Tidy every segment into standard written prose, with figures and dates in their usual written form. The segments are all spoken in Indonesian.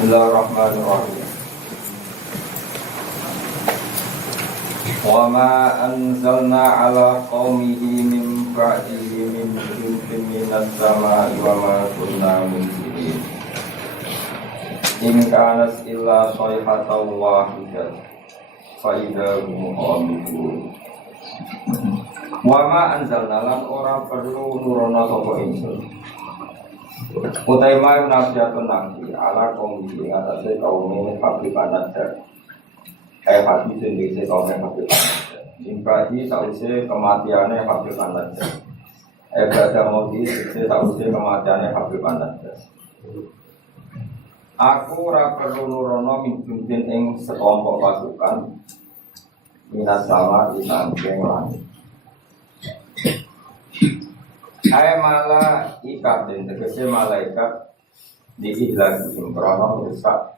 Bismillahirrahmanirrahim. Wa ma anzalna ala qaumihi min ba'dihi min juntin minas sama'i wa ma kunna munzilin. In kanat illa sayhatan wahidah fa idza hum qamidun. Wa ma anzalna lan ora perlu nurono sapa ingsun. Utaima nasihatun nabi ala kaum ini atasnya kaum ini habib anajar habib sendiri kaum ini habib anajar impradi sausnya kematiannya habib anajar baca maudi sausnya kematiannya habib anajar. Aku ora perlu nurono mimpin ing sekelompok pasukan minas sama di samping langit. Hai malah ikat dan tegese malaikat diihlaki krono rusak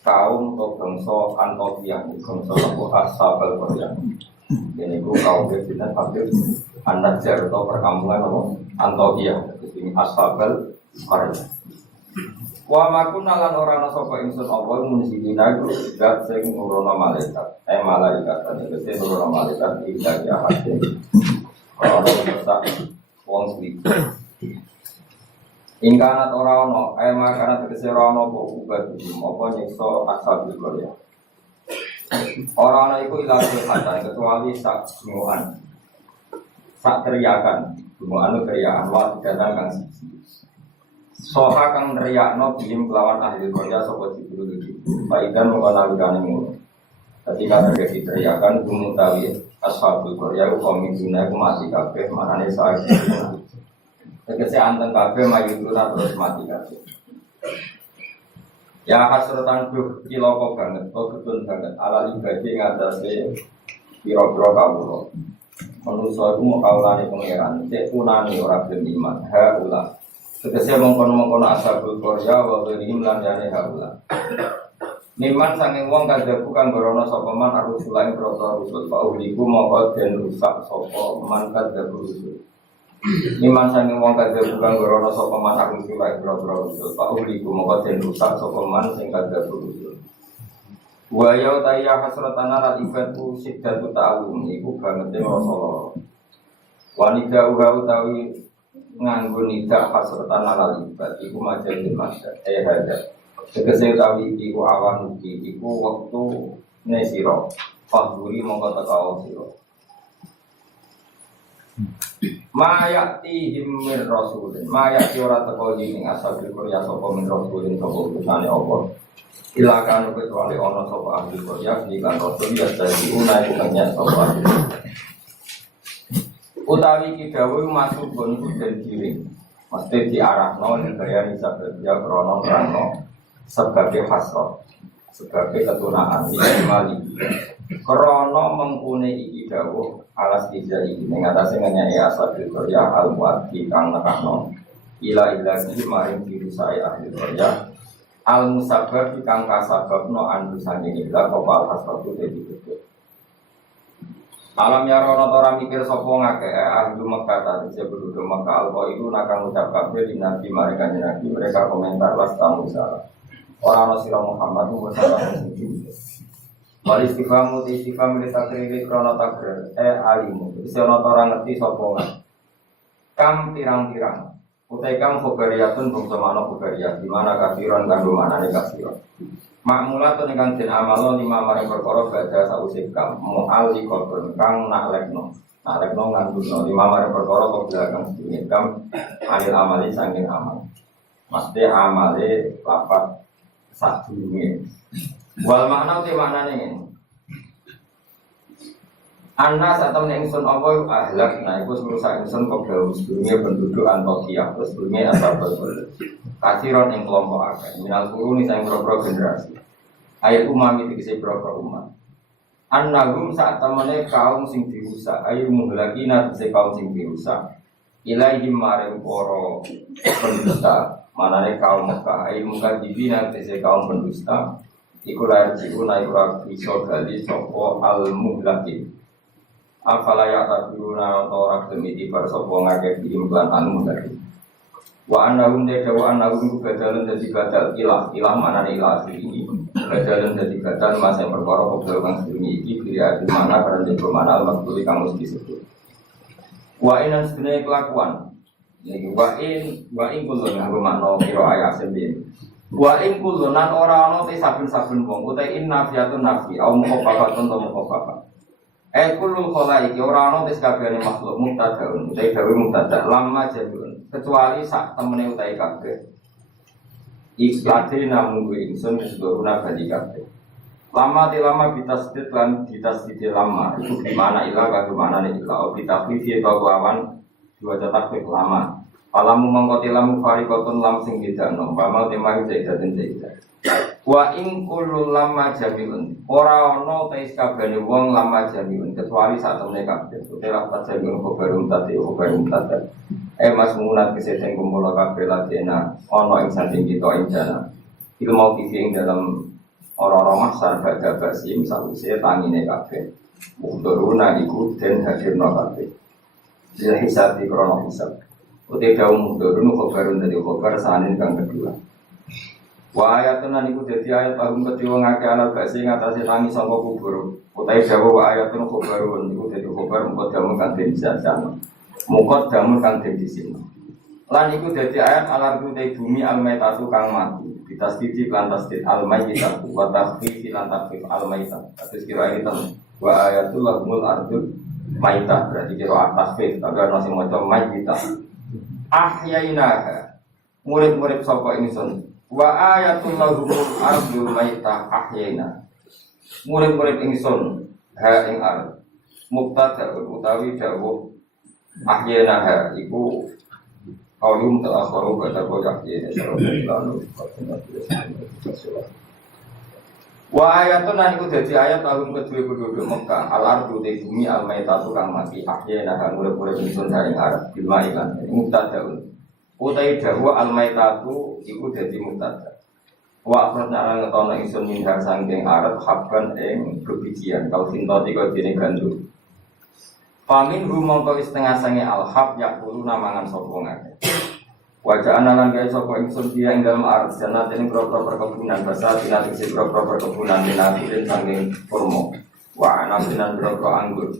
kaum atau bangsa Antioquia, bangsa Ashabul Qaryah. Ini ku kaum kebinan habis An-Najjar atau perkampungan Antioquia, ini Ashabul Qaryah. Wa makuna lan ora ana sapa ingsun apa munisina iku zat sing nurono malaikat. Malaikat tegese nurono malaikat ihlaki ahadin. Orang besar, wong suwi. Ingkanat ora ono, makanat tegese ora ono kok ubah apa nyiksa Ashabul Qaryah. Ora ono iku ilahi hatta kecuali sak nyuan. Sak teriakan, anu teriakan wa datang kang siji. Soha kang nriyakno bihim kelawan ahli Qaryah sapa Jibril iki. Paikan mengalikane ngono. Ketika terjadi teriakan gumutawi Ashabul Qaryah kaum Medina iku mati kabeh manane saiki. Tegese anteng kabeh mayituna terus mati kabeh. Ya hasratan duh cilaka banget, ketun banget ala ibadi ngatasi pira-pira kawula. Manusa iku mau kawulane pangeran, cek punane ora gelem iman. Haula. Tegese mongkon-mongkon Ashabul Qaryah wa ghairihim lan yane haula. Niman sanging wong kadhebu kang gorono sapa man aku sulaing protokol rusul pauliku moko den rusak sapa man kadhebu rusul. Niman sanging wong kadhebu kang gorono sapa man aku sulaing protokol rusul pauliku moko den rusak sapa man sing kadhebu rusul. Wa ya tayya hasratan ala ibadu siddatu ta'alum iku banget Rasulullah. Wanita uga utawi nganggo nida hasratan ala ibad iku majalil masya hadat. Tegese utawi iku awan ugi iku wektu nesira fahuri mongko teka sira mayati himmir rasulin mayati ora teka ing Ashabul Qaryah sapa min rasulin sapa utusane apa ilakan kecuali ana sapa ahli Qaryah dikan rasul ya dadi una iku kenya sapa utawi iki dawuh masuk gonku den giring mesti diarahno ning gaya nisabet ya krono rano sebagai hasrat, sebagai ketunaan ini mali. Krono mengkune iki dawuh alas tiga ini mengatasi ngenyai Ashabul Qaryah al-muaddi kang nekahno ila ilahi maring dirusai ahli Qaryah al-musabab kang kasababno andusane ila kopal hasrat itu ditutup. Alam ya rono tora mikir sapa ngake ahli Mekah tadi sebelum Mekah alko itu nakang ucap kabeh di nabi mereka komentar was kamu salah. Orang Rasulullah Muhammad Muhammad Wali istifamu di istifam milita kriwit krono takrir alimu bisa orang ngerti sopongan kam pirang-pirang utai kam khobariyatun bungsa mana khobariyat dimana kafiran dan rumana kafiran makmulatun ikan den amalo lima maring perkara baca sausik kam mu'ali kodron kang naklekno ngandunno lima maring perkara kebelakang sedikit kam anil amali sanging amal maksudnya amale lapat sak durunge. Wal makna uti maknane ngene. Anna satam ning ingsun apa ahlak nah iku serusak ingsun kobra sedurunge penduduk Antioquia terus sedurunge Ashabul Qaryah. Kasiron ing kelompok akeh minal quruni sing pro generasi. Ayat umami tegese pro umat. Annahum saat temene kaum sing dirusak ayu muhlakina tegese kaum sing dirusak. Ilaihim maring para pendusta manane kaum Mekah ayu muka dibina tegese kaum pendusta iku lair jiku naik ora bisa gali sapa al-muhlakin afala ya taduruna ora demi tibar sapa ngake diimplan anu muhlakin Wa annahum tadawa annahum badalun dadi badal ilah manane ilah ini badalun dadi badal masa perkara kobel kang sedurunge iki kira mana karena jero mana al-maktuli kang mesti disebut. Wa inan sedene kelakuan iki wa in kulo nggo makna kira ayat sendiri. Wa in kulo nan ora ana te saben-saben wong utahe innafiyatun nafi au muqaffatun to muqaffat. Kulul khalaiki ora ana tes kabehane makhluk mubtadaun utahe dawe mubtada lamma jabun kecuali sak temene utahe kabeh islati namung ingsun seduruna bali kabeh lama bitasdid lan bitasdid lama itu di mana ilah kanggo manane ilah bitafrifi lawan dua takfif lama alamu mangko tilamu farikotun lam sing bedano pamal tema zaidatun zaidat wa ing kullu lama jamilun ora ana tes kabehane wong lama jamilun kecuali sak temene kabeh utawa pas jamilun khobarum tadi mas munat kesesen kumpul kabeh ladena ana ing samping kita ing jana iku mau ing dalam ora-ora masar badha basim sawise tangine kabeh munduruna iku den hadirna kabeh ya hisab di krono hisab uti dawu mundurun khobarun dadi khobar sanin kang kedua. Wa ayatun lan iku dadi ayat pahum kedhi wong akeh ana basi ngatasi tangi sangka kubur. Utahe dawa wa ayatun khabarun iku dadi khabar mukaddamun kang den jajan. Mukaddamun kang den disin. Lan iku dadi ayat alardu te bumi almaitatu kang mati. Ditasdidi lan tasdid almaitatu wa takhfifi lan takhfif almaitat. Terus kira ini ten wa ayatul lahumul ardul maitah berarti kira takhfif tapi ana sing maca maitah. Ahyainaha murid-murid sapa ingsun wa ayatul lahumul ardul maitah ahyaina murid-murid ingsun ha ing ard mubtada utawi dawuh ahyaina ha iku kaulum terakhiru kata boyak ya wa ayatun lan iku dadi ayat tahun kedua penduduk Mekah al ardu te bumi al maitatu kang mati ahyaina ha murid-murid ingsun ha ing ard bil maikan mubtada utai dawuh al maitatu iku dadi mubtada. Wa akhrajna lan ngetono ingsun minhar sangking arat habban ing bebijian kau sintoti kau dene gandum. Pamin rumangka setengah sange alhab yakulu namangan sapa ngake. Wajah analan gawe sapa ingsun dia ing dalem arat janat ing grogro perkebunan basa tinati sing grogro perkebunan tinati sangking kurma. Wa anasinan grogro anggur.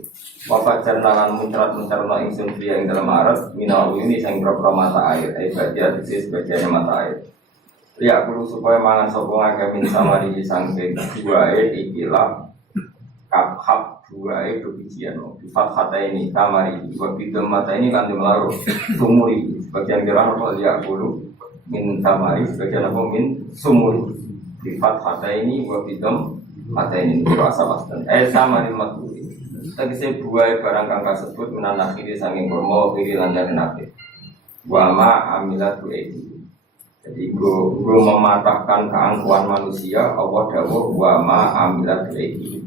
Bapak jarnalan muncrat-muncarno ingsun dia ing dalem arat minal ini sing grogro mata air bagian disis bagian mata air. Ya perlu supaya mangan sapa ngake min samari sangking duae ikilah kabhab duae kebijian di fathata ini kamari wa bidam mata ini kan dimelaru sumuri bagian kira apa ya perlu min samari bagian apa min sumuri di fathata ini wa bidam mata ini rasa pasten samari maturi tegese buahe barang kang kasebut menan akhire sanging kurma kiri lan nabi wa ma amilatu aidi. Jadi gue mematahkan keangkuhan manusia. Allah dawuh wa ma amilat ilaihi.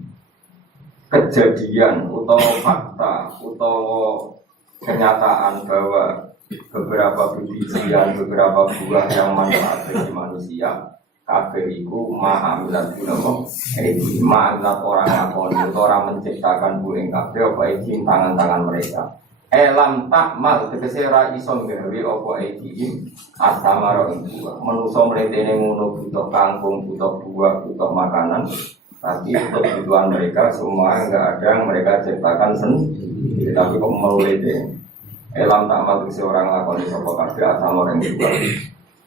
Kejadian utawa fakta utawa kenyataan bahwa beberapa bijian, beberapa buah yang manfaat bagi manusia kabeh iku ma amilat ilaihi. Iki ma amilat orang ngakoni orang menciptakan buah kabeh apa iki tangan-tangan mereka. Lam tak mal tegese ra iso gawe apa iki asamara buah. Manusa mrene ngono butuh kangkung, butuh buah, butuh makanan. Tapi untuk kebutuhan mereka semua enggak ada yang mereka ciptakan sendiri. Tapi kok melete. Lam tak mal tegese orang lakoni sapa kabeh asamara buah.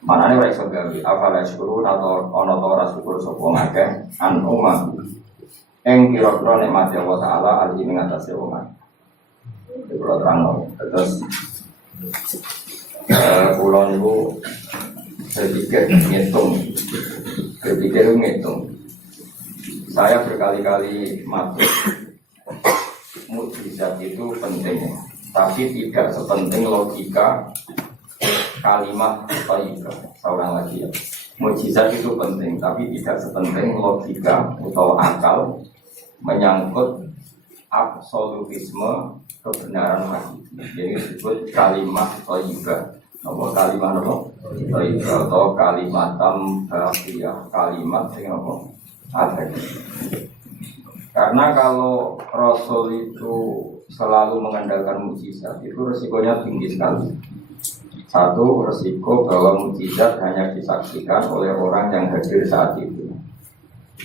Manane ora iso gawe afala syukur atau ana ta ora syukur sapa ngakeh an umma. Ing kira-kira nikmat Allah Taala alih ing atase wong akeh. Kalau terang terus pulau itu berpikir ngitung. Saya berkali-kali matur mukjizat itu penting, tapi tidak sepenting logika kalimat thayyibah. Seorang lagi ya, mukjizat itu penting, tapi tidak sepenting logika atau akal menyangkut absolutisme kebenaran hakiki. Jadi disebut kalimat thayyibah. Apa kalimat apa? Thayyibah atau kalimatam baqiyah, kalimat sing apa? Abadi. Karena kalau Rasul itu selalu mengandalkan mukjizat, itu resikonya tinggi sekali. Satu, resiko bahwa mukjizat hanya disaksikan oleh orang yang hadir saat itu.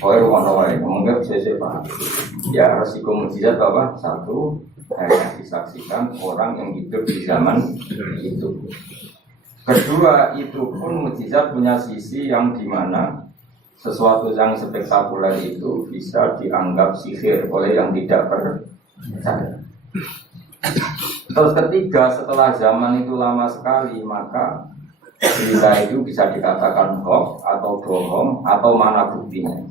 Menganggap siapa? Ya, resiko mukjizat apa? Satu, hanya disaksikan orang yang hidup di zaman itu. Kedua, itu pun mukjizat punya sisi yang dimana sesuatu yang spektakuler itu bisa dianggap sihir oleh yang tidak percaya. Terus ketiga, setelah zaman itu lama sekali, maka cerita itu bisa dikatakan hoax atau bohong atau mana buktinya.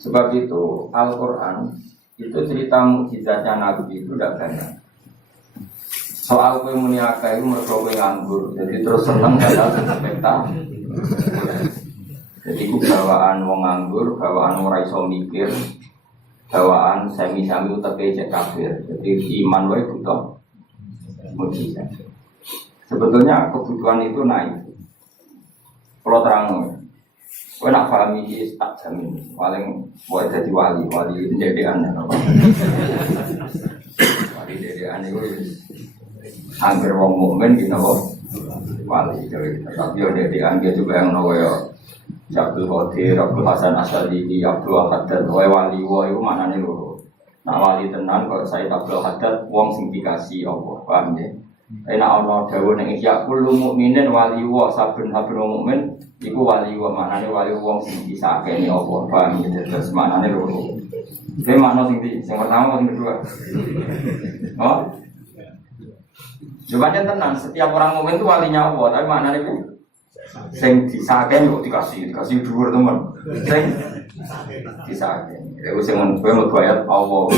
Sebab itu Al-Quran itu cerita mukjizatnya Nabi itu tidak banyak. Soal kue muniaka itu mereka kue nganggur, jadi terus seneng dalam spektakuler. Jadi itu bawaan wong nganggur, bawaan orang iso mikir, bawaan semi-semi utepe cek kafir. Jadi iman wae butuh mukjizat. Sebetulnya kebutuhan itu naik. Kalau terang, kue nak paham ini tak jamin. Paling boleh jadi wali dedean. Wali dedean itu hampir wong mukmin gitu kok. Wali jadi, tapi ada dedean dia juga yang nawa ya. Abdul Qadir, Abdul Hasan Asy'ari, Abdul Haddad, wali itu maknanya lho. Nah wali tenan kalau saya Abdul Haddad, wong sing dikasih Allah, paham ya? Nek ana dawuh ning Ihya kullu mukminin wali wa saben mukmin iku wali wa maknane wali wong sing disakeni Allah, paham ya? Terus maknane lho. Iki makna sing pertama sing kedua. Oh? Jawabannya tenang, setiap orang mukmin itu walinya Allah, tapi maknane itu sing disakeni kok dikasih dhuwur teman. Sing disakeni. Iku sing mlebu ayat Allah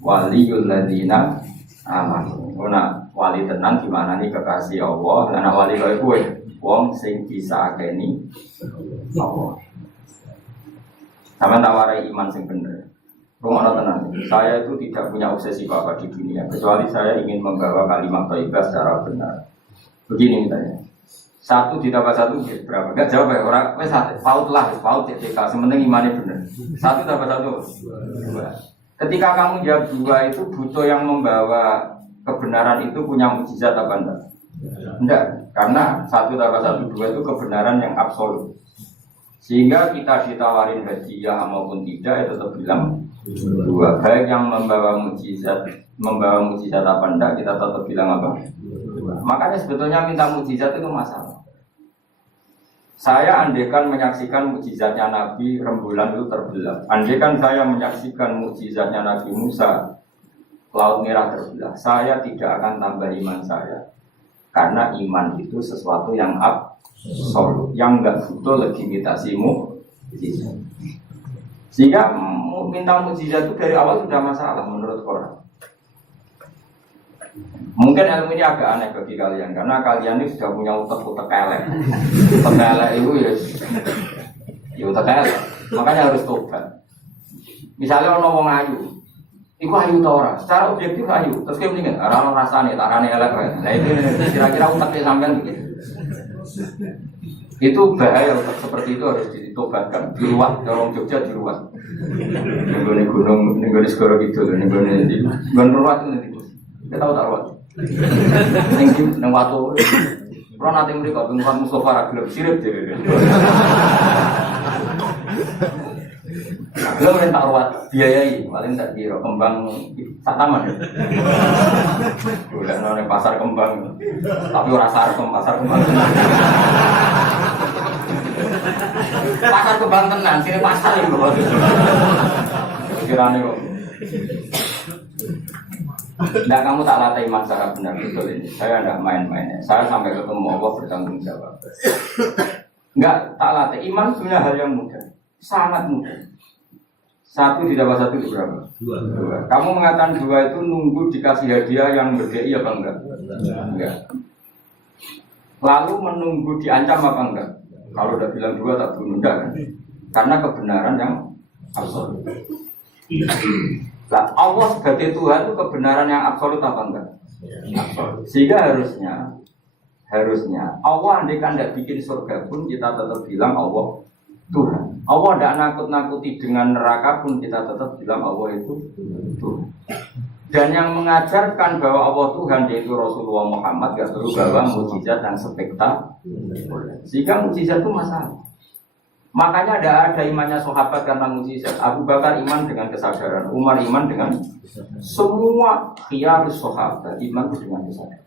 waliyul ladzina amanu. Ora wali tenan gimana nih kekasih Allah, lan wali kowe kuwi wong sing disakeni Allah. Sampeyan tawarai iman sing bener. Rumah tenang, saya itu tidak punya obsesi apa di dunia, kecuali saya ingin membawa kalimat thayyibah secara benar. Begini misalnya, 1 ditambah 1 berapa? Enggak jawab ya orang, paut lah, paut TK, sementing imannya benar. 1 tambah 1, 2. Ketika kamu jawab 2 itu butuh yang membawa kebenaran itu punya mukjizat apa enggak? Enggak, karena 1 tambah 1, 2 itu kebenaran yang absolut. Sehingga kita ditawarin hadiah maupun tidak, itu tetap bilang 2. Baik yang membawa mukjizat apa enggak, kita tetap bilang apa? 2. Makanya sebetulnya minta mukjizat itu masalah. Saya andaikan menyaksikan mukjizatnya Nabi, rembulan itu terbelah. Andaikan saya menyaksikan mukjizatnya Nabi Musa, Laut Merah terbelah, saya tidak akan tambah iman saya. Karena iman itu sesuatu yang absolut, yang enggak butuh legitimasi mukjizat. Sehingga minta mukjizat itu dari awal sudah masalah menurut Quran. Mungkin ilmu ini agak aneh bagi kalian karena kalian ini sudah punya utek-utek elek. Utek elek itu ya utek elek. Makanya harus tobat. Misalnya orang ngomong ayu, itu ayu tau ora? Secara objektif ayu. Terus kayak mendingan, orang rasanya, tarane elek. Nah itu kira-kira uteknya sampean begitu. Itu bahaya seperti itu harus ditobatkan. Diruat, orang Jogja diruat. Nenggone gunung, nenggone segoro gitu, nenggone ruat itu nanti. Kita tahu tak ruat. Neng watu. Kalau nanti mereka penguat Mustafa Ragleb sirip jadi. Lo minta ruat biayai, paling tak kira kembang sak taman. Udah none pasar kembang, tapi orang pasar kembang. Pasar kembang tenan, sini pasar itu. Kirane kok. Nah kamu tak latih iman secara benar betul ini. Saya tidak main-mainnya. Saya sampai ketemu Allah bertanggung jawab. Enggak tak latih iman sebenarnya hal yang mudah, sangat mudah. 1 ditambah 1 itu berapa? 2. Kamu mengatakan 2 itu nunggu dikasih hadiah yang berdei apa enggak? Enggak. Lalu menunggu diancam apa enggak? Kalau udah bilang 2 tak bunuh enggak kan? Karena kebenaran yang absolut. Nah, Allah sebagai Tuhan itu kebenaran yang absolut apa enggak? Absolut. Sehingga harusnya Allah andaikan tidak bikin surga pun kita tetap bilang Allah Tuhan. Allah tidak nakut-nakuti dengan neraka pun kita tetap bilang Allah itu Tuhan. Dan yang mengajarkan bahwa Allah Tuhan yaitu Rasulullah Muhammad gak perlu bawa mukjizat yang spektakuler. Sehingga mukjizat itu masalah. Makanya ada imannya sahabat karena mukjizat. Abu Bakar iman dengan kesadaran, Umar iman dengan semua khiyarus sahabat iman dengan kesadaran.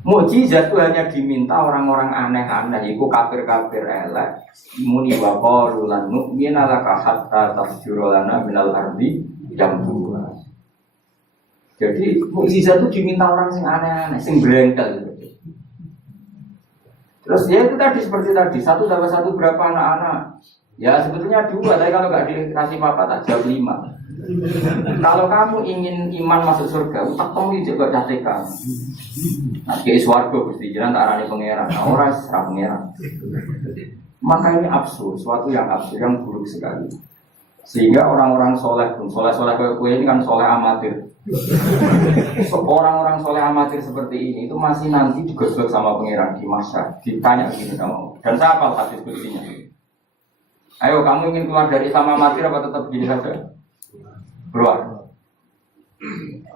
Mukjizat itu hanya diminta orang-orang aneh-aneh, itu kafir-kafir elek. Muni wa qalu lan nu'mina laka hatta tafjura lana minal ardi yanbu'a. Jadi mukjizat itu diminta orang yang aneh-aneh, yang berengkel. Terus ya itu tadi seperti tadi, 1 tambah 1 berapa anak-anak? Ya sebetulnya 2, tapi kalau nggak dikasih papa tak jauh 5. Kalau kamu ingin iman masuk surga, tak kamu juga catekan. Nanti suarga gusti jangan tak arani pangeran, orang serah pangeran. Maka ini absurd, suatu yang absurd, yang buruk sekali. Sehingga orang-orang soleh pun, soleh-soleh kayak kue ini kan soleh amatir. Orang-orang soleh amatir seperti ini itu masih nanti digosok sama pangeran di masa, ditanya begini kamu. Dan saya hafal hadis begini. Ayo kamu ingin keluar dari Islam amatir apa tetap begini saja? Keluar.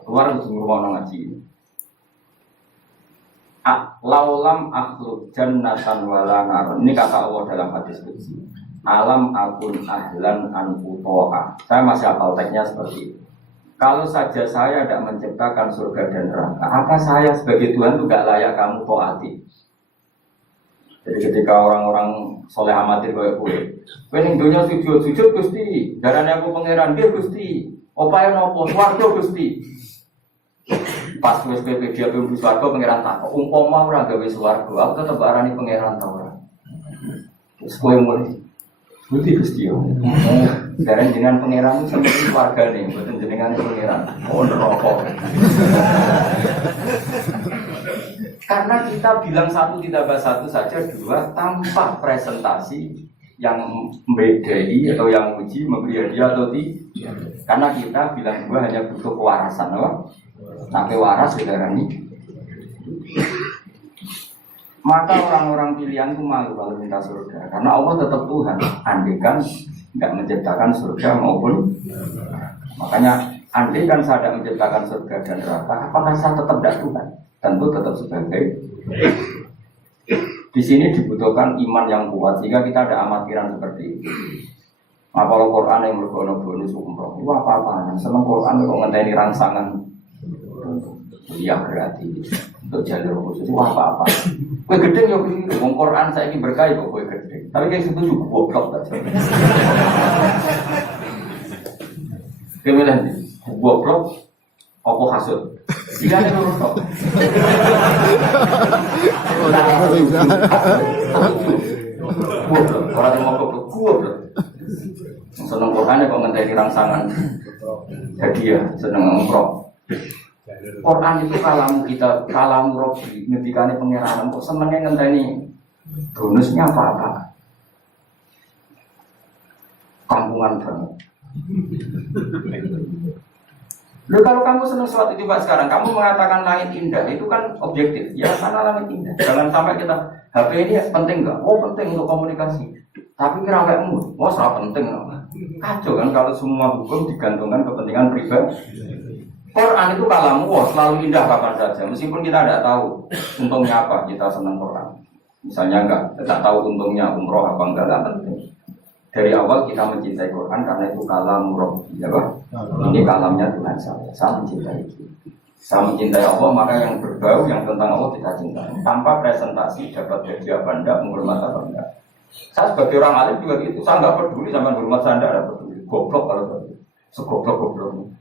Keluar untuk rumah ngaji. Laulam akhluk jannatan wala nar. Ini kata Allah dalam hadis qudsi. Alam akun ahlan an utoa. Saya masih hafal teksnya seperti itu. Kalau saja saya tidak menciptakan surga dan neraka, apa saya sebagai Tuhan itu tidak layak kamu taati? Jadi ketika orang-orang soleh amatir kayak gue yang dunia sujud gusti, darahnya aku pangeran dia gusti, opaya nopo swarga gusti. Pas wis PP dia belum swarga pangeran tak, umpama ora gawe swarga, aku tetep arani pangeran ta ora. Terus kowe mulai Gusti Gusti yo. Darah jenengan pangeran seperti warga nih, bukan jenengan pangeran. Oh neraka. Karena kita bilang 1 ditambah 1 saja 2 tanpa presentasi yang membedai atau yang uji memberi hadiah atau tidak. Karena kita bilang 2 hanya butuh kewarasan, loh. Sampai waras saudara ini. Maka orang-orang pilihan itu malu kalau minta surga, karena Allah tetap Tuhan. Andaikan tidak menciptakan surga maupun, makanya andaikan saya tidak menciptakan surga dan neraka, apakah saya tetap tidak Tuhan? Tentu tetap sebagai. Di sini dibutuhkan iman yang kuat sehingga kita ada amatiran seperti itu. Apalagi Quran yang berbono-bonus umroh, itu apa-apa? Senang Quran kok ngenteni rangsangan. Iya berarti untuk jalur khusus itu apa-apa. Kue gede ya begini, Quran saya ini berkah kok kue gede. Tapi kayak setuju goblok aja. Kemudian goblok, apa hasut? Tidak ada lurus kok. Goblok, orang yang mau goblok. Seneng Quran kok ngenteni rangsangan. Hadiah, seneng umroh. Quran itu kalamu Robbi, ngendikane pangeran kok senengnya ngenteni bonusnya apa-apa. Kampungan banget. Loh kalau kamu senang sesuatu coba sekarang, kamu mengatakan langit indah, itu kan objektif. Ya karena langit indah. Jangan sampai kita HP ini penting nggak? Oh penting untuk komunikasi. Tapi kira kamu, oh sangat penting. Kacau kan kalau semua hukum digantungkan kepentingan pribadi. Quran itu kalamu, wah selalu indah kapan saja. Meskipun kita tidak tahu untungnya apa kita senang Quran. Misalnya tidak tahu untungnya umroh apa enggak penting. Dari awal kita mencintai Quran karena itu kalamu Rabbi, ya Pak. Ini kalamnya Tuhan saya. Saya mencintai itu. Saya mencintai Allah, maka yang berbau yang tentang Allah kita cintai. Tanpa presentasi dapat jadi apa enggak, menghormat apa enggak. Saya sebagai orang alim juga gitu. Saya enggak peduli sama hormat saya enggak peduli. Goblok kalau begitu. Segoblok-goblok.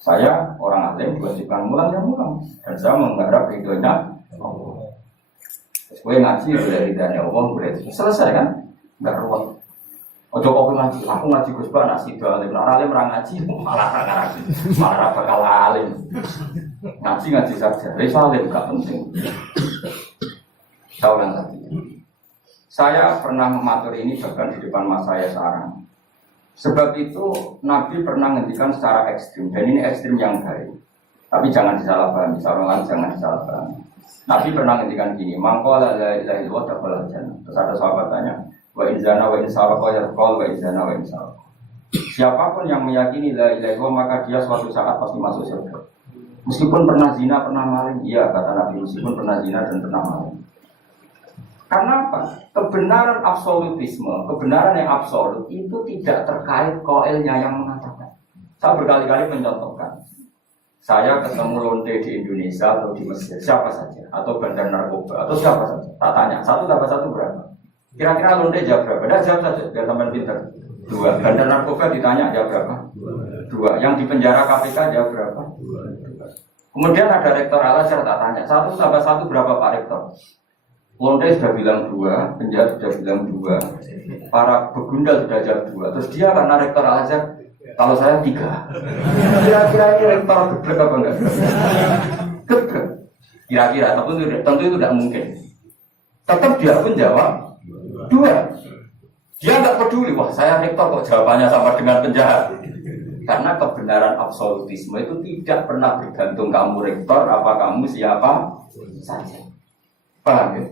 Saya orang alim diwajibkan mulang ya mulang, dan saya mengharap ridhonya Allah. Gue ngaji boleh ridhonya Allah boleh selesai kan? Enggak ruwet. Ojo kok ngaji, aku ngaji Gus Ba nasi alim, orang alim orang ngaji malah ngaji, malah bakal alim. Ngaji saja, alim enggak penting. Saya ulang lagi. Saya pernah mematur ini bahkan di depan mas saya sekarang. Sebab itu Nabi pernah ngendikan secara ekstrim, dan ini ekstrim yang baik. Tapi jangan disalahpahami, orang jangan disalahpahami. Nabi pernah ngendikan gini, mangkola la ilaha illallah dakhala jannah. Terus ada sahabat tanya, wa in zana wa in sarqa yaqul wa in zana wa in sarqa. Siapapun yang meyakini la ilaha illallah maka dia suatu saat pasti masuk surga. Meskipun pernah zina, pernah maling, iya kata Nabi, meskipun pernah zina dan pernah maling. Karena apa? Kebenaran absolutisme, kebenaran yang absolut itu tidak terkait koelnya yang mengatakan. Saya berkali-kali mencontohkan. Saya ketemu lonte di Indonesia atau di Mesir, siapa saja, atau bandar narkoba, atau siapa saja. Tak tanya, 1 tambah 1 berapa? Kira-kira lonte jawab berapa? Dah jawab saja, biar sampai pinter. 2. Bandar narkoba ditanya jawab berapa? 2. Yang di penjara KPK jawab berapa? 2. Kemudian ada rektor Al-Azhar tak tanya, 1 tambah 1 berapa Pak Rektor? Lonte sudah bilang 2, penjara sudah bilang 2, para begundal sudah jawab 2. Terus dia karena rektor Al-Azhar, kalau saya 3. Kira-kira ini rektor geblek apa enggak? Geblek. Kira-kira, tapi tentu itu tidak mungkin. Tetap dia pun jawab 2. Dia nggak peduli, wah saya rektor kok jawabannya sama dengan penjahat. Karena kebenaran absolutisme itu tidak pernah bergantung kamu rektor, apa kamu siapa saja. Paham ya?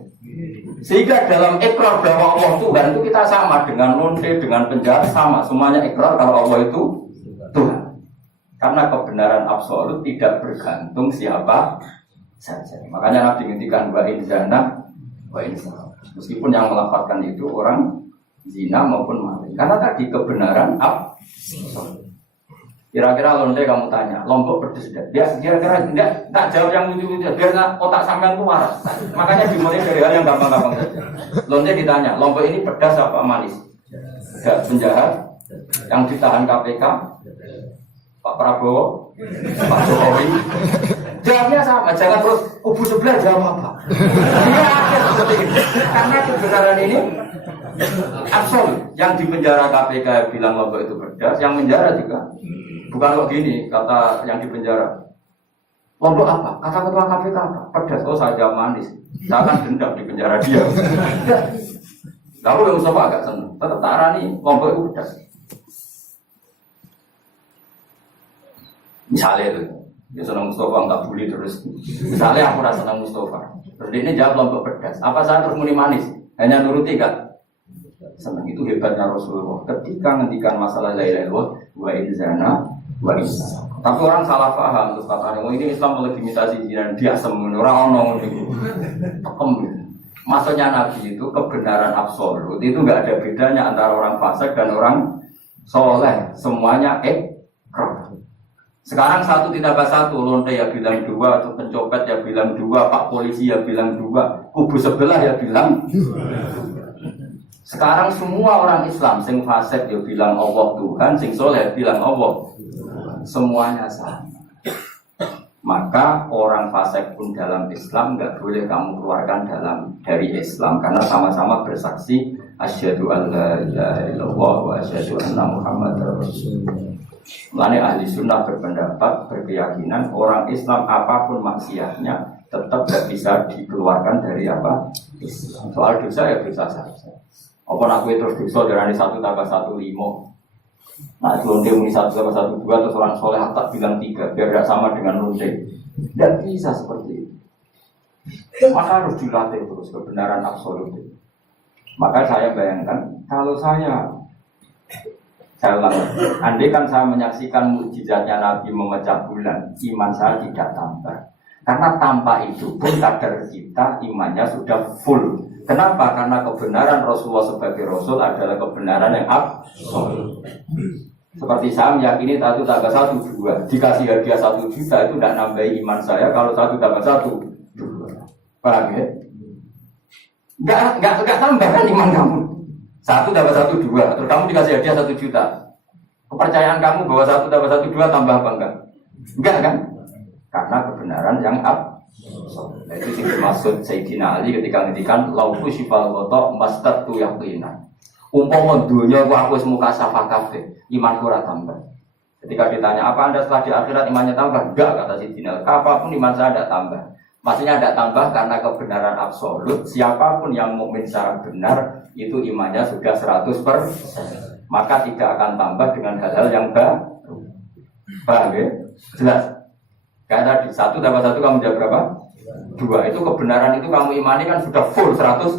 Sehingga dalam ikrar bahwa Allah Tuhan itu kita sama dengan lonte, dengan penjahat sama. Semuanya ikrar kalau Allah itu Tuhan. Karena kebenaran absolut tidak bergantung siapa saja. Makanya Nabi ngendikan wa in zana wa in zana. Meskipun yang melafalkan itu orang zina maupun maling. Karena tadi kebenaran absolut. Kira-kira lonte kamu tanya, Lombok pedes tidak? Dia kira-kira tidak, tak jawab yang lucu-lucu, biar otak sampean itu waras. Makanya dimulai dari hal yang gampang-gampang saja. Lonte ditanya, Lombok ini pedas apa manis? Pedas. Penjahat yang ditahan KPK, Pak Prabowo, Pak Jokowi. Jawabnya sama, jangan terus kubu sebelah jawab apa? Karena kebenaran ini absolut. Yang di penjara KPK bilang Lombok itu pedas, yang penjara juga. Bukan kok gini, kata yang di penjara. Lombok apa? Kata ketua KPK apa? Pedas. Oh saja manis. Saya akan dendam di penjara dia. Lalu yang Mustafa agak senang. Tetap tak arani Lombok itu pedas. Misalnya itu, dia senang Mustafa nggak bully terus. Misalnya aku rasa senang Mustafa. Terus dia ini jawab Lombok pedas. Apa saya terus muni manis? Hanya nuruti kan? Senang. Itu hebatnya Rasulullah. Ketika ngendikan masalah la ilaha illallah wa in zana wa in zana. Tapi orang salah paham terus katanya, oh ini Islam melegitimasi zina, dia semen orang ono niku. Tekem. Maksudnya Nabi itu kebenaran absolut. Itu enggak ada bedanya antara orang fasik dan orang soleh. Semuanya ikrar. Sekarang 1 ditambah 1, lonte ya bilang 2, atau pencopet ya bilang 2, Pak Polisi ya bilang 2, kubu sebelah ya bilang 2. Sekarang semua orang Islam sing fasik ya bilang Allah Tuhan, sing soleh bilang Allah. Semuanya sama. Maka orang fasik pun dalam Islam enggak boleh kamu keluarkan dari Islam karena sama-sama bersaksi asyhadu an la ilaha illallah wa asyhadu anna muhammadar rasulullah. Mulane ahli sunnah berpendapat, berkeyakinan orang Islam apapun maksiatnya tetap tidak bisa dikeluarkan dari apa? Islam. Soal dosa ya dosa saja. Apa nak terus dosa darani 1 tambah 1 5. Nah, lonte muni 1 tambah 1 2 terus orang soleh tak bilang 3 biar tidak sama dengan lonte. Tidak bisa seperti itu. Maka harus dilatih terus kebenaran absolut. Maka saya bayangkan kalau saya andai kan saya menyaksikan mukjizatnya Nabi memecah bulan, iman saya tidak tambah. Karena tanpa itu pun kadar kita imannya sudah full. Kenapa? Karena kebenaran Rasulullah sebagai Rasul adalah kebenaran yang absolut. Seperti saya meyakini 1 tambah 1 2. Dikasih hadiah 1 juta itu tidak nambahi iman saya. Kalau 1 tambah 1 2. Paham ya? Enggak tambah kan iman kamu. 1 tambah 1 2. Terus kamu dikasih hadiah 1 juta. Kepercayaan kamu bahwa 1 tambah 1 2 tambah apa enggak? Enggak kan? Karena kebenaran yang absolut. Nah, itu yang dimaksud Sayyidina Ali ketika ngendikan lauku sifal kotok mastatu yaqinan. Umpama dunia aku wis muka safah kabeh, imanku ora tambah. Ketika ditanya apa Anda setelah di akhirat imannya tambah? Enggak, kata Sayyidina Ali. Apapun iman saya tidak tambah. Maksudnya tidak tambah karena kebenaran absolut. Siapapun yang mukmin secara benar itu imannya sudah 100%. Maka tidak akan tambah dengan hal-hal yang baru. Paham ya? Jelas. Kayak tadi 1 tambah 1 kamu jawab berapa? 2. Itu kebenaran itu kamu imani kan sudah full 100.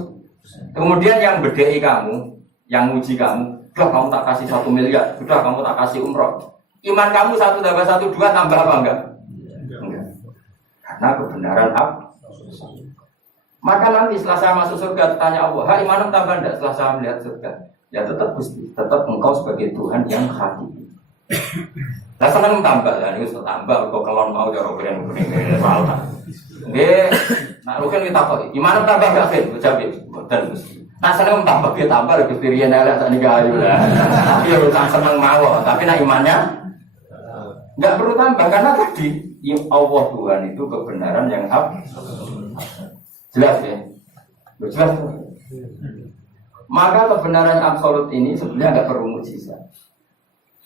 Kemudian yang bedai kamu, yang uji kamu, sudah kamu tak kasih 1 miliar, sudah kamu tak kasih umroh. Iman kamu 1 tambah 1 2 tambah apa enggak? Enggak. Karena kebenaran maka nanti setelah saya masuk surga tanya Allah, "Ha, imanmu tambah enggak setelah saya melihat surga?" Ya tetap Gusti, tetap engkau sebagai Tuhan yang hakiki. Lah seneng tambah lah niku tambah kok kelon mau cara keren-keren soal ta. Nggih, nak rugen kita kok imanmu tambah enggak Fit? Jawab, "Mboten Gusti." Nah seneng tambah dia tambah Gusti riyen elek sak nika ayu lah. Tapi ya urusan seneng mawon, tapi nak imannya enggak perlu tambah karena tadi Allah Tuhan itu kebenaran yang jelas ya, jelas. Maka kebenaran absolut ini sebenarnya nggak perlu mukjizat.